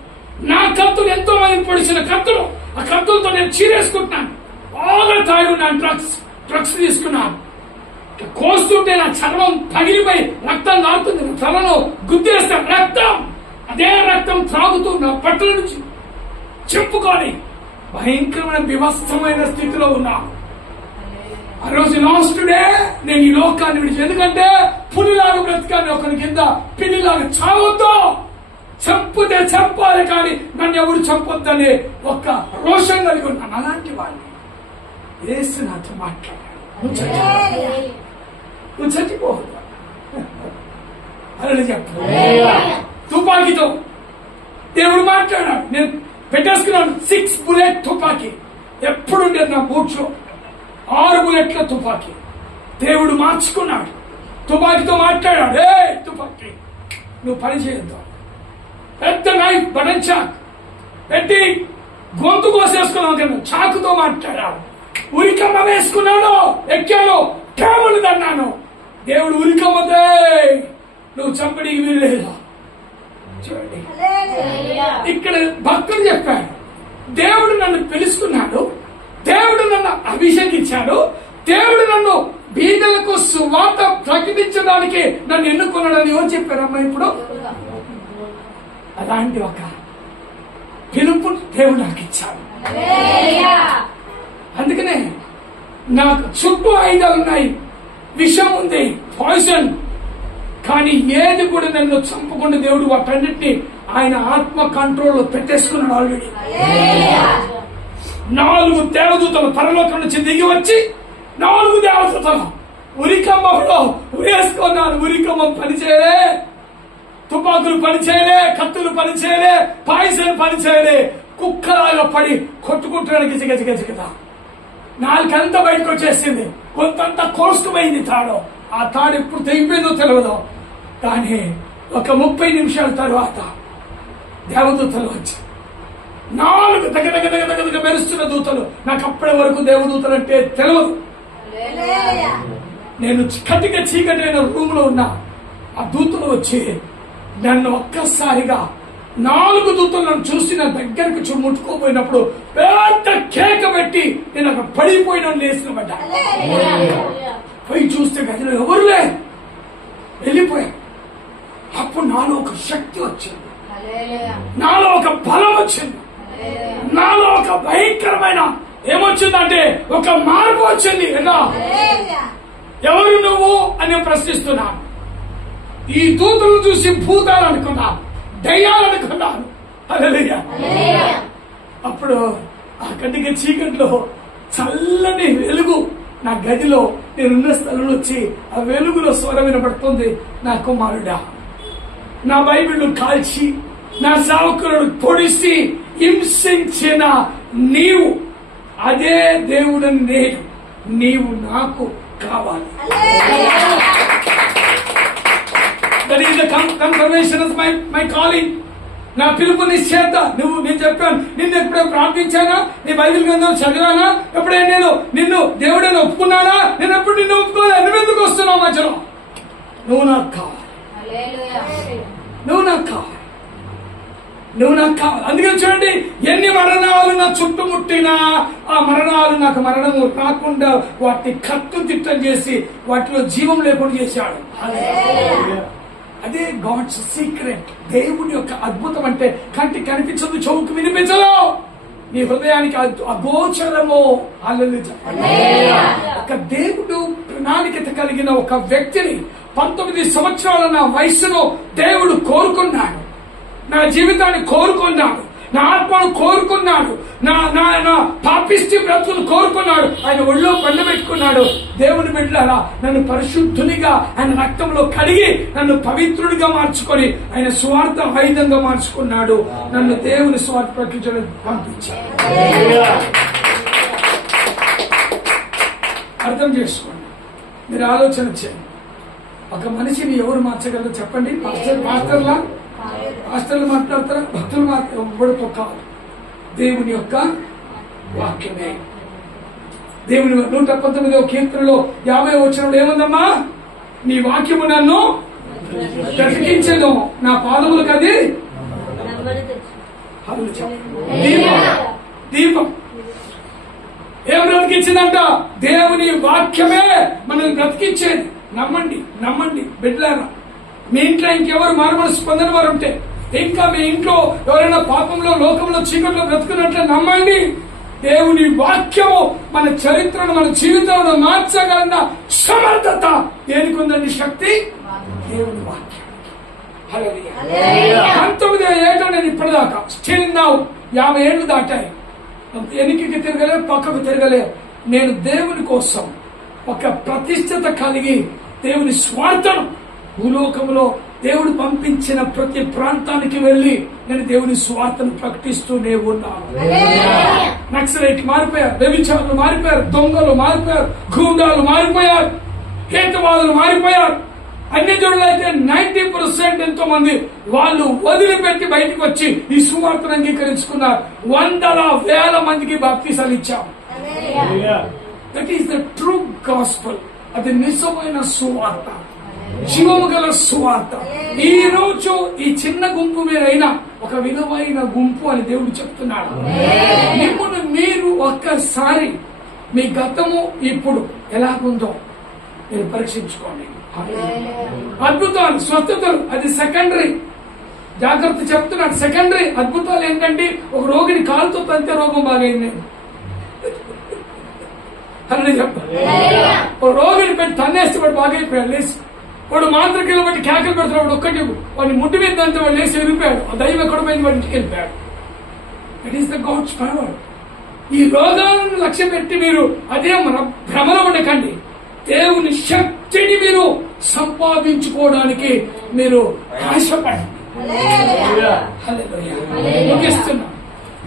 నా కత్తులు ఎంతో మంది పొడిచిన కత్తులు, ఆ కత్తులతో నేను చీరేసుకుంటున్నాను. బాగా తాగి ఉన్నాను, డ్రగ్స్ తీసుకున్నాను. కోస్తుంటే నా చర్మం పగిలిపోయి రక్తం కారుతుంది, నా తలలో గుద్దేస్తాను రక్తం. అదే రక్తం త్రాగుతూ నా పట్టుల నుంచి చెప్పుకొని భయంకరమైన వివస్థమైన స్థితిలో ఉన్నాను. ఆ రోజు లాస్ట్ డే నేను ఈ లోకాన్ని విడిచి, ఎందుకంటే పులిలాగా బ్రతికాన్ని ఒకరి కింద పిల్లిలాగా చావద్దు, చంపితే చంపాలి కానీ నన్ను ఎవరు చంపొద్దనే ఒక్క రోషం కలిగి ఉన్నాను. అలాంటి వాడిని యేసు నాతో మాట్లాడాడు, నువ్వు చచ్చిపోవద్దు అని చెప్పు. తుపాకీతో దేవుడు మాట్లాడాడు. నేను పెట్టేసుకున్నాను 6 బుల్లెట్ తుపాకీ, ఎప్పుడుండేది నా బూట్లో 6 బుల్లెట్ల తుపాకీ. దేవుడు మార్చుకున్నాడు, తుపాకీతో మాట్లాడాడు. ఏ తుపాకీ నువ్వు పని చేయొద్దు. పెద్ద నైఫ్ బటన్ చాక్ పెట్టి గొంతు కోసేసుకున్నావు కదా, చాకుతో మాట్లాడాడు. ఉరికమ్మ వేసుకున్నాను, ఎక్కాను, టేబుల్ తన్నాను. దేవుడు ఉరికమ్మతే నువ్వు చంపడికి వీల్లేదు. చూడండి, ఇక్కడ భక్తుడు చెప్పాడు, దేవుడు నన్ను పిలుచుకున్నాడు, దేవుడు నన్ను అభిషేకించాడు, దేవుడు నన్ను బీదలకు సువార్త ప్రకటించడానికి నన్ను ఎన్నుకున్నాడని ఎవరు చెప్పారమ్మా ఇప్పుడు? అలాంటి ఒక పిలుపు దేవుడు నాకు ఇచ్చాడు. అందుకనే నాకు చుట్టూ ఆయుధాలు ఉన్నాయి, విషం ఉంది, పాయిజన్, కానీ ఏది కూడా నన్ను చంపకుండా దేవుడు వాటన్నిటిని ఆయన ఆత్మ కంట్రోల్ లో పెట్టేసుకున్నాడు ఆల్రెడీ. 4 దేవదూతలు పరలోకం నుంచి దిగి వచ్చి 4 దేవదూతలు ఉరికమ్మలో వేసుకున్నాను. ఉరికమ్మం పనిచేయలే, తుపాకులు పనిచేయలే, కత్తులు పనిచేయలే, పాయిజన్ పనిచేయలే. కుక్కలాగా పడి కొట్టుకుంటానికి గిజగదా నాలుకంతా బయటకు వచ్చేసింది, కొంతంతా కోసుకుపోయింది తాడు. ఆ తాడు ఎప్పుడు తెగిపోయిందో తెలియదు. కానీ ఒక 30 నిమిషాల తర్వాత దేవదూతలు వచ్చి 4 దగ్గర మెరుస్తున్న దూతలు. నాకు అప్పటి వరకు దేవదూతలు అంటే తెలియదు. నేను కటిక చీకటైన రూమ్ లో ఉన్నా. ఆ దూతలు వచ్చి నన్ను ఒక్కసారిగా 4 దూతలు నన్ను చూసి నా దగ్గరకు ముట్టుకోపోయినప్పుడు పెద్ద కేక పెట్టి నేను అక్కడ పడిపోయిన లేచిన పడ్డా. పోయి చూస్తే గదిలో ఎవరులే, వెళ్ళిపోయా. అప్పుడు నాలో ఒక శక్తి వచ్చింది, నాలో ఒక బలం వచ్చింది, నాలో ఒక భయంకరమైన ఏమొచ్చిందంటే ఒక మార్పు వచ్చింది. ఎవరు నువ్వు అని ప్రశ్నిస్తున్నాను. ఈ దూతలను చూసి భూతాలు అనుకున్నాను, దయ్యాలు అనుకున్నాను. హల్లెలూయా. అప్పుడు ఆ కటిక చీకట్లో చల్లని వెలుగు నా గదిలో నేనున్న స్థలంలో వచ్చి ఆ వెలుగులో స్వరం వినపడుతుంది, నా కుమారుడా, నా బైబిల్ను కాల్చి నా సేవకులను పొడిసి హింసించిన నీవు అదే దేవుడని నేను, నీవు నాకు కావాలి. That is the confirmation of my calling. నా పిలుపు నిశ్చేత. నేను చెప్పాను, నిన్ను ఎప్పుడో ప్రార్థించానా, నీ బైబిల్ గ్రంథం చదివానా, ఎప్పుడైనా నేను నిన్ను దేవుడని ఒప్పుకున్నానా? నేను ఎప్పుడు నిన్ను ఒప్పుకోలే. నువ్వెందుకు వస్తున్నావు మధ్యలో? నువ్వు నాకు కావాలి, నువ్వు నాకు కావాలి, నువ్వు నాకు కావాలి. అందుకని చూడండి, ఎన్ని మరణాలు నా చుట్టుముట్టినా ఆ మరణాలు నాకు మరణము రాకుండా వాటిని కట్టుదిట్టం చేసి వాటిలో జీవం లేకుండా చేశాడు. అదే గాడ్స్ సీక్రెట్. దేవుడి యొక్క అద్భుతం అంటే కంటికి కనిపించదు, చెవుకు వినిపించదు, నీ హృదయానికి అగోచరము. హల్లెలూయా. ఒక దేవుడు ప్రణాళికత కలిగిన ఒక వ్యక్తిని 19 సంవత్సరాల నా వయసులో దేవుడు కోరుకున్నాడు. నా జీవితాన్ని కోరుకున్నాడు, నా ఆత్మను కోరుకున్నాడు, నా పాపిష్టి బ్రతుకును కోరుకున్నాడు. ఆయన ఒళ్ళో పండబెట్టుకున్నాడు. దేవుని బిడ్డలారా, నన్ను పరిశుద్ధునిగా ఆయన రక్తంలో కడిగి నన్ను పవిత్రుడిగా మార్చుకొని ఆయన స్వార్థ ఆయుధంగా మార్చుకున్నాడు. నన్ను దేవుని స్వార్థ ప్రకటించడానికి పంపించాడు. అర్థం చేసుకోండి. మీరు ఆలోచన చేయండి. ఒక మనిషిని ఎవరు మార్చగలరో చెప్పండి? పాస్టర్లు మాట్లాడతారా? భక్తులు ఎవరితో కాదు, దేవుని యొక్క వాక్యమే. దేవుని 119వ కీర్తనలో 50వ వచనంలో ఏముందమ్మా? నీ వాక్యము నన్ను బ్రతికించెను, నా పాదములకు అది దీపం. ఏం బ్రతికించిందంట? దేవుని వాక్యమే మనల్ని బ్రతికించేది. నమ్మండి, నమ్మండి బిడ్డలారా. మీ ఇంట్లో ఇంకెవరు మారుమనసు పొందని వారు ఉంటే, ఇంకా మీ ఇంట్లో ఎవరైనా పాపంలో, లోకంలో, చీకట్లో బ్రతుకున్నట్లే నమ్మండి. దేవుని వాక్యము మన చరిత్రను, మన జీవితాలను మార్చగలన సమర్థత దేనికి ఉందండి? శక్తి దేవుని వాక్యం. 19వ ఏటో నేను ఇప్పటిదాకా స్టిల్ నౌ 50 ఏళ్లు దాటాయి. వెనక్కి తిరగలే, పక్కకు తిరగలే. నేను దేవుని కోసం ఒక ప్రతిష్టత కలిగి దేవుని స్వార్థను భూలోకంలో దేవుడు పంపించిన ప్రతి ప్రాంతానికి వెళ్లి నేను దేవుని స్వార్థను ప్రకటిస్తూనే ఉన్నాను. నక్సలైట్ మారిపోయారు, వ్యభిచారులు మారిపోయారు, దొంగలు మారిపోయారు, గూండాలు మారిపోయారు, హేతువాదులు మారిపోయారు. అన్యజనులు అయితే 90% ఎంతో మంది వాళ్ళు వదిలిపెట్టి బయటకు వచ్చి ఈ సువార్తను అంగీకరించుకున్నారు. 100,000 మందికి బాప్తిసాలు ఇచ్చాం. That is the true gospel. అది నిజమైన సువార్త, జీవము గల సువార్త. ఈ రోజు ఈ చిన్న గుంపు మీరైనా ఒక విలువైన గుంపు అని దేవుడు చెప్తున్నాడు. ఇప్పుడు మీరు ఒక్కసారి మీ గతము ఇప్పుడు ఎలాగుందో మీరు పరీక్షించుకోండి. అద్భుతాలు, స్వస్థతలు అది సెకండరీ. జాగ్రత్త చెప్తున్నాడు, సెకండరీ. అద్భుతాలు ఏంటంటే ఒక రోగిని కాలుతో తంతే రోగం బాగైంది అని చెప్తాను. ఒక రోగిని పెట్టి తన్నేస్తే వాడు బాగైపోయాడు. లేచి వాడు మాంత్రికులు బట్టి కేకలు పెడుతున్నాడు. ఒక్కటి వాడిని ముట్టి మీద తంతే వాడు లేచి వెళ్ళిపోయాడు. ఆ దైవం ఎక్కడ పోయింది? వాడి ఇంటికి వెళ్ళిపోయాడు. It is the god's power. ఈ రోగాలను లక్ష్యం పెట్టి మీరు అదే భ్రమలో ఉండకండి. దేవుని శక్తిని మీరు సంపాదించుకోవడానికి మీరు ఆశపడండి. ముగిస్తున్నా.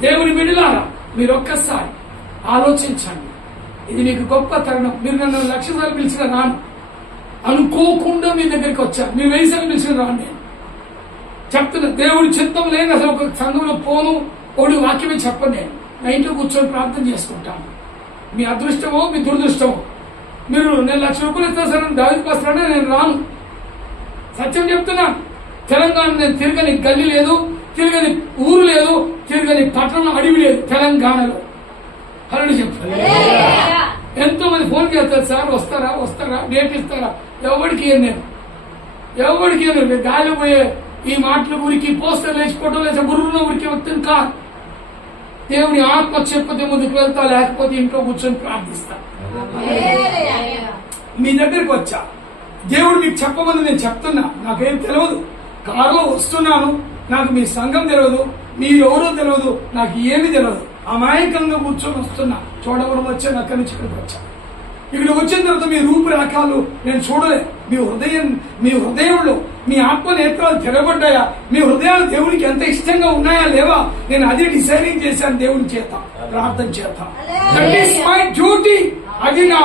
దేవుని బిడ్డలారా, మీరు ఒక్కసారి ఆలోచించండి. ఇది మీకు గొప్ప తరుణం. మీరు నన్ను 1,00,000 సార్లు పిలిచిన రాను, అనుకోకుండా మీ దగ్గరికి వచ్చాను. మీరు 1000 సార్లు పిలిచిన రాను. నేను చెప్తున్నా, దేవుడి చిత్తం లేని అసలు ఒక సంఘంలో పోను, ఒకటి వాక్యమే చెప్పను. నేను నా ఇంట్లో కూర్చొని ప్రార్థన చేసుకుంటాను. మీ అదృష్టమో మీ దురదృష్టమో. మీరు నేను 1,00,000 రూపాయలు ఇస్తా సార్ దావిది పాస్టర్ నేను రాను. సత్యం చెప్తున్నాను. తెలంగాణ నేను తిరగని గల్లి లేదు, తిరగని ఊరు లేదు, తిరగని పట్టణం అడవి లేదు తెలంగాణలో. హలో చెప్తాను. ఎంతో మంది ఫోన్ చేస్తారు, సార్ వస్తారా వస్తారా, డేట్ ఇస్తారా? ఎవరికి నేను గాలి పోయే ఈ మాటలు ఊరికి పోస్టర్ లేచి ఫోటోలు వేసే బుర్రలో ఊరికి వస్తుంది కాదు. దేవుని ఆత్మ చెప్పతే ముందుకు వెళ్తా, లేకపోతే ఇంట్లో కూర్చొని ప్రార్థిస్తా. మీ దగ్గరికి వచ్చా, దేవుడు మీకు చెప్పమని నేను చెప్తున్నా. నాకేం తెలియదు, కారులో వస్తున్నాను, నాకు మీ సంఘం తెలియదు, మీరు ఎవరో తెలియదు, నాకు ఏమీ తెలియదు. అమాయకంగా కూర్చొని వస్తున్నా. చూడవరం వచ్చాను, అక్కడి నుంచి ఇక్కడికి వచ్చా. ఇక్కడ వచ్చిన తర్వాత మీ రూపురేఖలు నేను చూడలే. మీ హృదయంలో మీ ఆత్మ నేత్రాలు తెరబడ్డాయా? మీ హృదయాలు దేవునికి ఎంత ఇష్టంగా ఉన్నాయా లేవా? నేను అది డిసైడింగ్ చేశాను దేవుని చేత, ప్రార్థన చేత. That is my duty. అది నా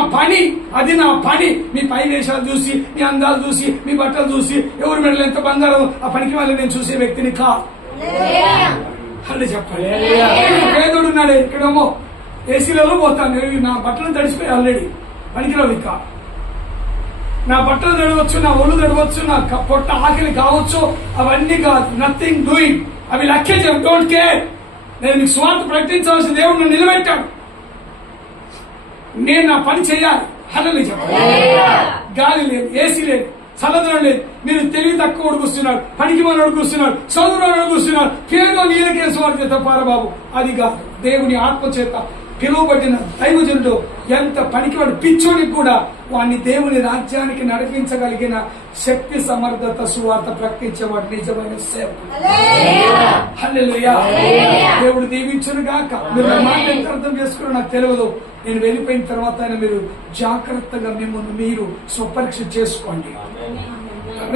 పని. మీ పై వేషాలు చూసి, మీ అందాలు చూసి, మీ బట్టలు చూసి, ఎవరి మెడలు ఎంత బంగారం ఆ పనికి వాళ్ళని నేను చూసే వ్యక్తిని కాదు. అని చెప్పాలి. పేదోడు ఉన్నాడు, ఇక్కడేమో ఏసీలలో పోతాను. నా బట్టలు తడిసిపోయి ఆల్రెడీ పనికిరావు. ఇంకా నా బట్టలు తడవచ్చు, నా ఒళ్ళు తడవచ్చు, నా పొట్ట ఆకలి కావచ్చు, అవన్నీ కాదు. Nothing doing. అవి లెక్కే డోంట్ కేర్. నేను మీకు స్వార్థ ప్రకటించాల్సిన దేవుడు నన్ను నిలబెట్టాడు. నేను నా పని చేయాలి. హల్లెలూయా చెప్పాలి. గాలి లేదు, ఏసీ లేదు, చల్లదనం లేదు. మీరు తెలివి తక్కువ అడుగుస్తున్నారు, పనికి మనం అడుగుస్తున్నారు, చదువులో అడుగుస్తున్నారు. పేదో నీలకే స్వార్థ తప్పారా బాబు? అది కాదు. దేవుని ఆత్మ చేత పిలువబడిన దైవజనుడు ఎంత పనికివాడు పిచ్చోడికి కూడా వాడిని దేవుని రాజ్యానికి నడిపించగలిగిన శక్తి, సమర్థత, సువార్త ప్రకటించేవాడు నిజమైన సేవకుడు. హల్లెలూయా. దేవుడు దీవించును గాక. మీరు మాట ఎంత అర్థం చేసుకున్నా నాకు తెలియదు. నేను వెళ్ళిపోయిన తర్వాత మీరు జాగ్రత్తగా మిమ్మల్ని మీరు స్వపరీక్ష చేసుకోండి.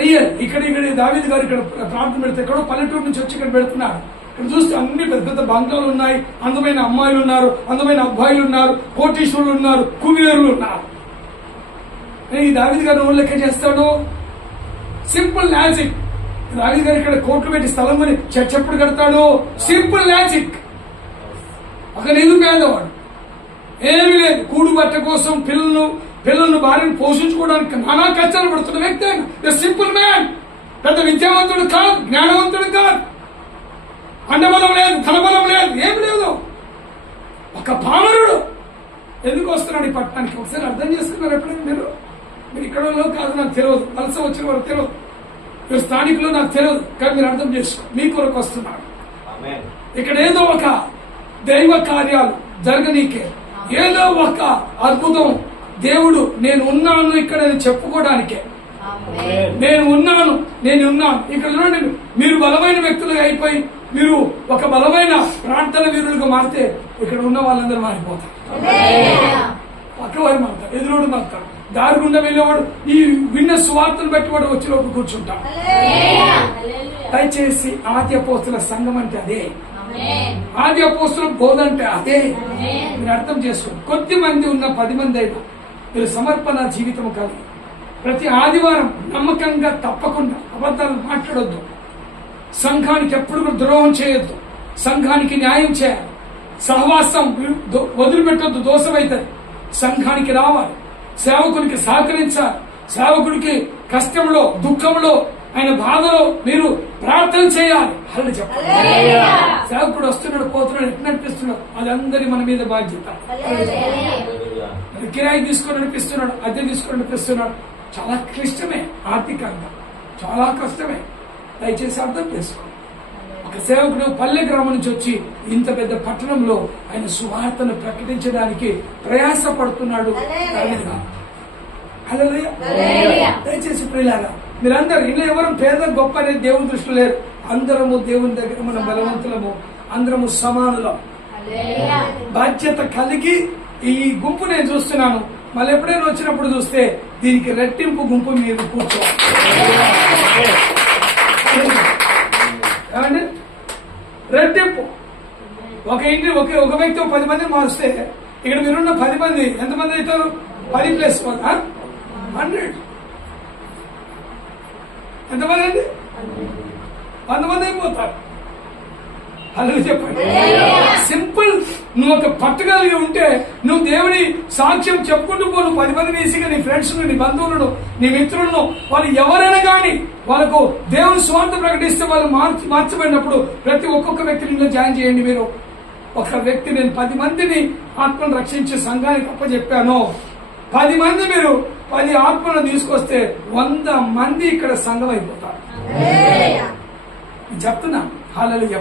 రియల్ ఇక్కడ దావీదు గారు ఇక్కడ ప్రార్థన పెడితే ఎక్కడో పల్లెటూరు నుంచి వచ్చి ఇక్కడ పెడుతున్నారు. ఇక్కడ చూస్తే అన్ని పెద్ద పెద్ద బంగ్లాలు ఉన్నాయి, అందమైన అమ్మాయిలు ఉన్నారు, అందమైన అబ్బాయిలు ఉన్నారు, కోటీశ్వరులు ఉన్నారు, కుబేరులు ఉన్నారు. ఈ దావీదు గారు ఓన్ లెక్క చేస్తాడు. Simple logic. దావీదు గారు ఇక్కడ కోట్లు పెట్టి స్థలం కొని చర్చ్ ఎప్పుడు కడతాడు? Simple logic. ఒక నిరుపేదవాడు, ఏమీ లేదు, కూడు బట్ట కోసం పిల్లలను భార్యను పోషించుకోవడానికి నానా కష్టాలు పడుతున్న వ్యక్తి ఆయన. Simple man. పెద్ద విద్యావంతుడు కాదు, జ్ఞానవంతుడు కాదు, అండబలం లేదు, ధనబలం లేదు, ఏం లేదు, ఒక పామరుడు. ఎందుకు వస్తున్నాడు ఈ పట్టణానికి? ఒకసారి అర్థం చేసుకున్నారు ఎప్పుడైనా మీరు? ఇక్కడ కాదు, నాకు తెలియదు, వలస వచ్చిన వారు తెలియదు, మీరు స్థానికులు నాకు తెలియదు, కానీ మీరు అర్థం చేసుకో, మీ కొరకు వస్తున్నాడు. ఇక్కడ ఏదో ఒక దైవ కార్యాలు జరగనీకే, ఏదో ఒక అద్భుతం దేవుడు నేను ఉన్నాను ఇక్కడ చెప్పుకోవడానికే. నేను ఉన్నాను ఇక్కడ చూడండి. మీరు బలమైన వ్యక్తులుగా అయిపోయి మీరు ఒక బలమైన ప్రాంతాల వీరులుగా మారితే ఇక్కడ ఉన్న వాళ్ళందరూ మారిపోతారు. పక్కవారు మారుతారు, ఎదురోడు మారుతారు, దారి గుండా వెళ్ళేవాడు ఈ విన్న సువార్తను బట్టి వాడు వచ్చి లోపు కూర్చుంటాడు. దయచేసి ఆది అపోస్తుల సంఘం అంటే అదే, ఆది అపోస్తుల బోధ అంటే అదే. మీరు అర్థం చేసుకోండి. కొద్ది మంది ఉన్న 10 మంది అయినా మీరు సమర్పణ జీవితం కలిగి ప్రతి ఆదివారం నమ్మకంగా తప్పకుండా అబద్ధాలు మాట్లాడొద్దు, సంఘానికి ఎప్పుడు కూడా ద్రోహం చేయొద్దు, సంఘానికి న్యాయం చేయాలి, సహవాసం వదిలిపెట్టొద్దు, దోషమైతుంది. సంఘానికి రావాలి, సేవకునికి సహకరించాలి, సేవకుడికి కష్టంలో దుఃఖంలో ఆయన బాధలో మీరు ప్రార్థన చేయాలి. అలా చెప్పాలి. సేవకుడు వస్తున్నాడు పోతున్నాడు ఎట్లా నడిపిస్తున్నాడు, అది అందరి మన మీద బాధ్యత. కిరాయి తీసుకొని నడిపిస్తున్నాడు, అద్దె తీసుకొని నడిపిస్తున్నాడు, చాలా క్లిష్టమే, ఆర్థికంగా చాలా కష్టమే. దయచేసి అర్థం చేసుకోండి. ఒక సేవకుడు పల్లె గ్రామం నుంచి వచ్చి ఇంత పెద్ద పట్టణంలో ఆయన సువార్తను ప్రకటించడానికి ప్రయాసపడుతున్నాడు. దయచేసి ప్రియులారా, మీరందరూ ఇలా ఎవరు పేద గొప్ప అనేది దేవుని దృష్టిలో లేరు. అందరము దేవుని దగ్గర మనం బలవంతులము, అందరము సమానులం. బాధ్యత కలిగి ఈ గుంపు నేను చూస్తున్నాను. మళ్ళీ ఎప్పుడైనా వచ్చినప్పుడు చూస్తే దీనికి రెట్టింపు గుంపు మీరు కూర్చోవాలి. రెట్టింపు. ఒక ఇంటి ఒక వ్యక్తి 10 మందిని మారుస్తే ఇక్కడ మీరున్న 10 మంది ఎంతమంది అవుతారు? 10 ప్లస్ 100. ఎంతమంది అండి? 100 మంది అయిపోతారు. అలా చెప్పండి. సింపుల్. నువ్వు ఒక పట్టుగలిగి ఉంటే నువ్వు దేవుని సాక్ష్యం చెప్పుకుంటూ పో. నువ్వు 10 మందిని ఈసీగా నీ ఫ్రెండ్స్ ని, నీ బంధువులను, నీ మిత్రులను, వాళ్ళు ఎవరైనా కానీ వాళ్ళకు దేవుని స్వార్థ ప్రకటిస్తే వాళ్ళు మార్చబడినప్పుడు ప్రతి ఒక్కొక్క వ్యక్తిని ఇంట్లో జాయిన్ చేయండి. మీరు ఒక వ్యక్తి నేను 10 మందిని ఆత్మను రక్షించే సంఘానికి అప్పచెప్పాను, 10 మంది మీరు 10 ఆత్మలను తీసుకొస్తే 100 మంది ఇక్కడ సంఘం అయిపోతారు. చెప్తున్నా. హల్లెలూయా.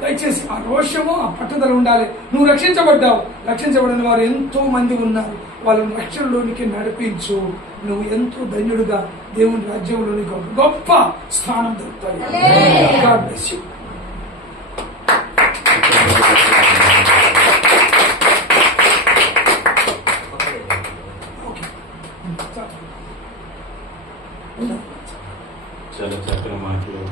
దయచేసి ఆ రోషము ఆ పట్టుదల ఉండాలి. నువ్వు రక్షించబడ్డావు, రక్షించబడిన వారు ఎంతో మంది ఉన్నారు, వాళ్ళని రక్షణలోనికి నడిపించు. నువ్వు ఎంతో ధన్యుడుగా దేవుని రాజ్యంలోనికి ఒక గొప్ప స్థానం దొరుకుతుంది. God bless you. చాలా చక్కని మాటలు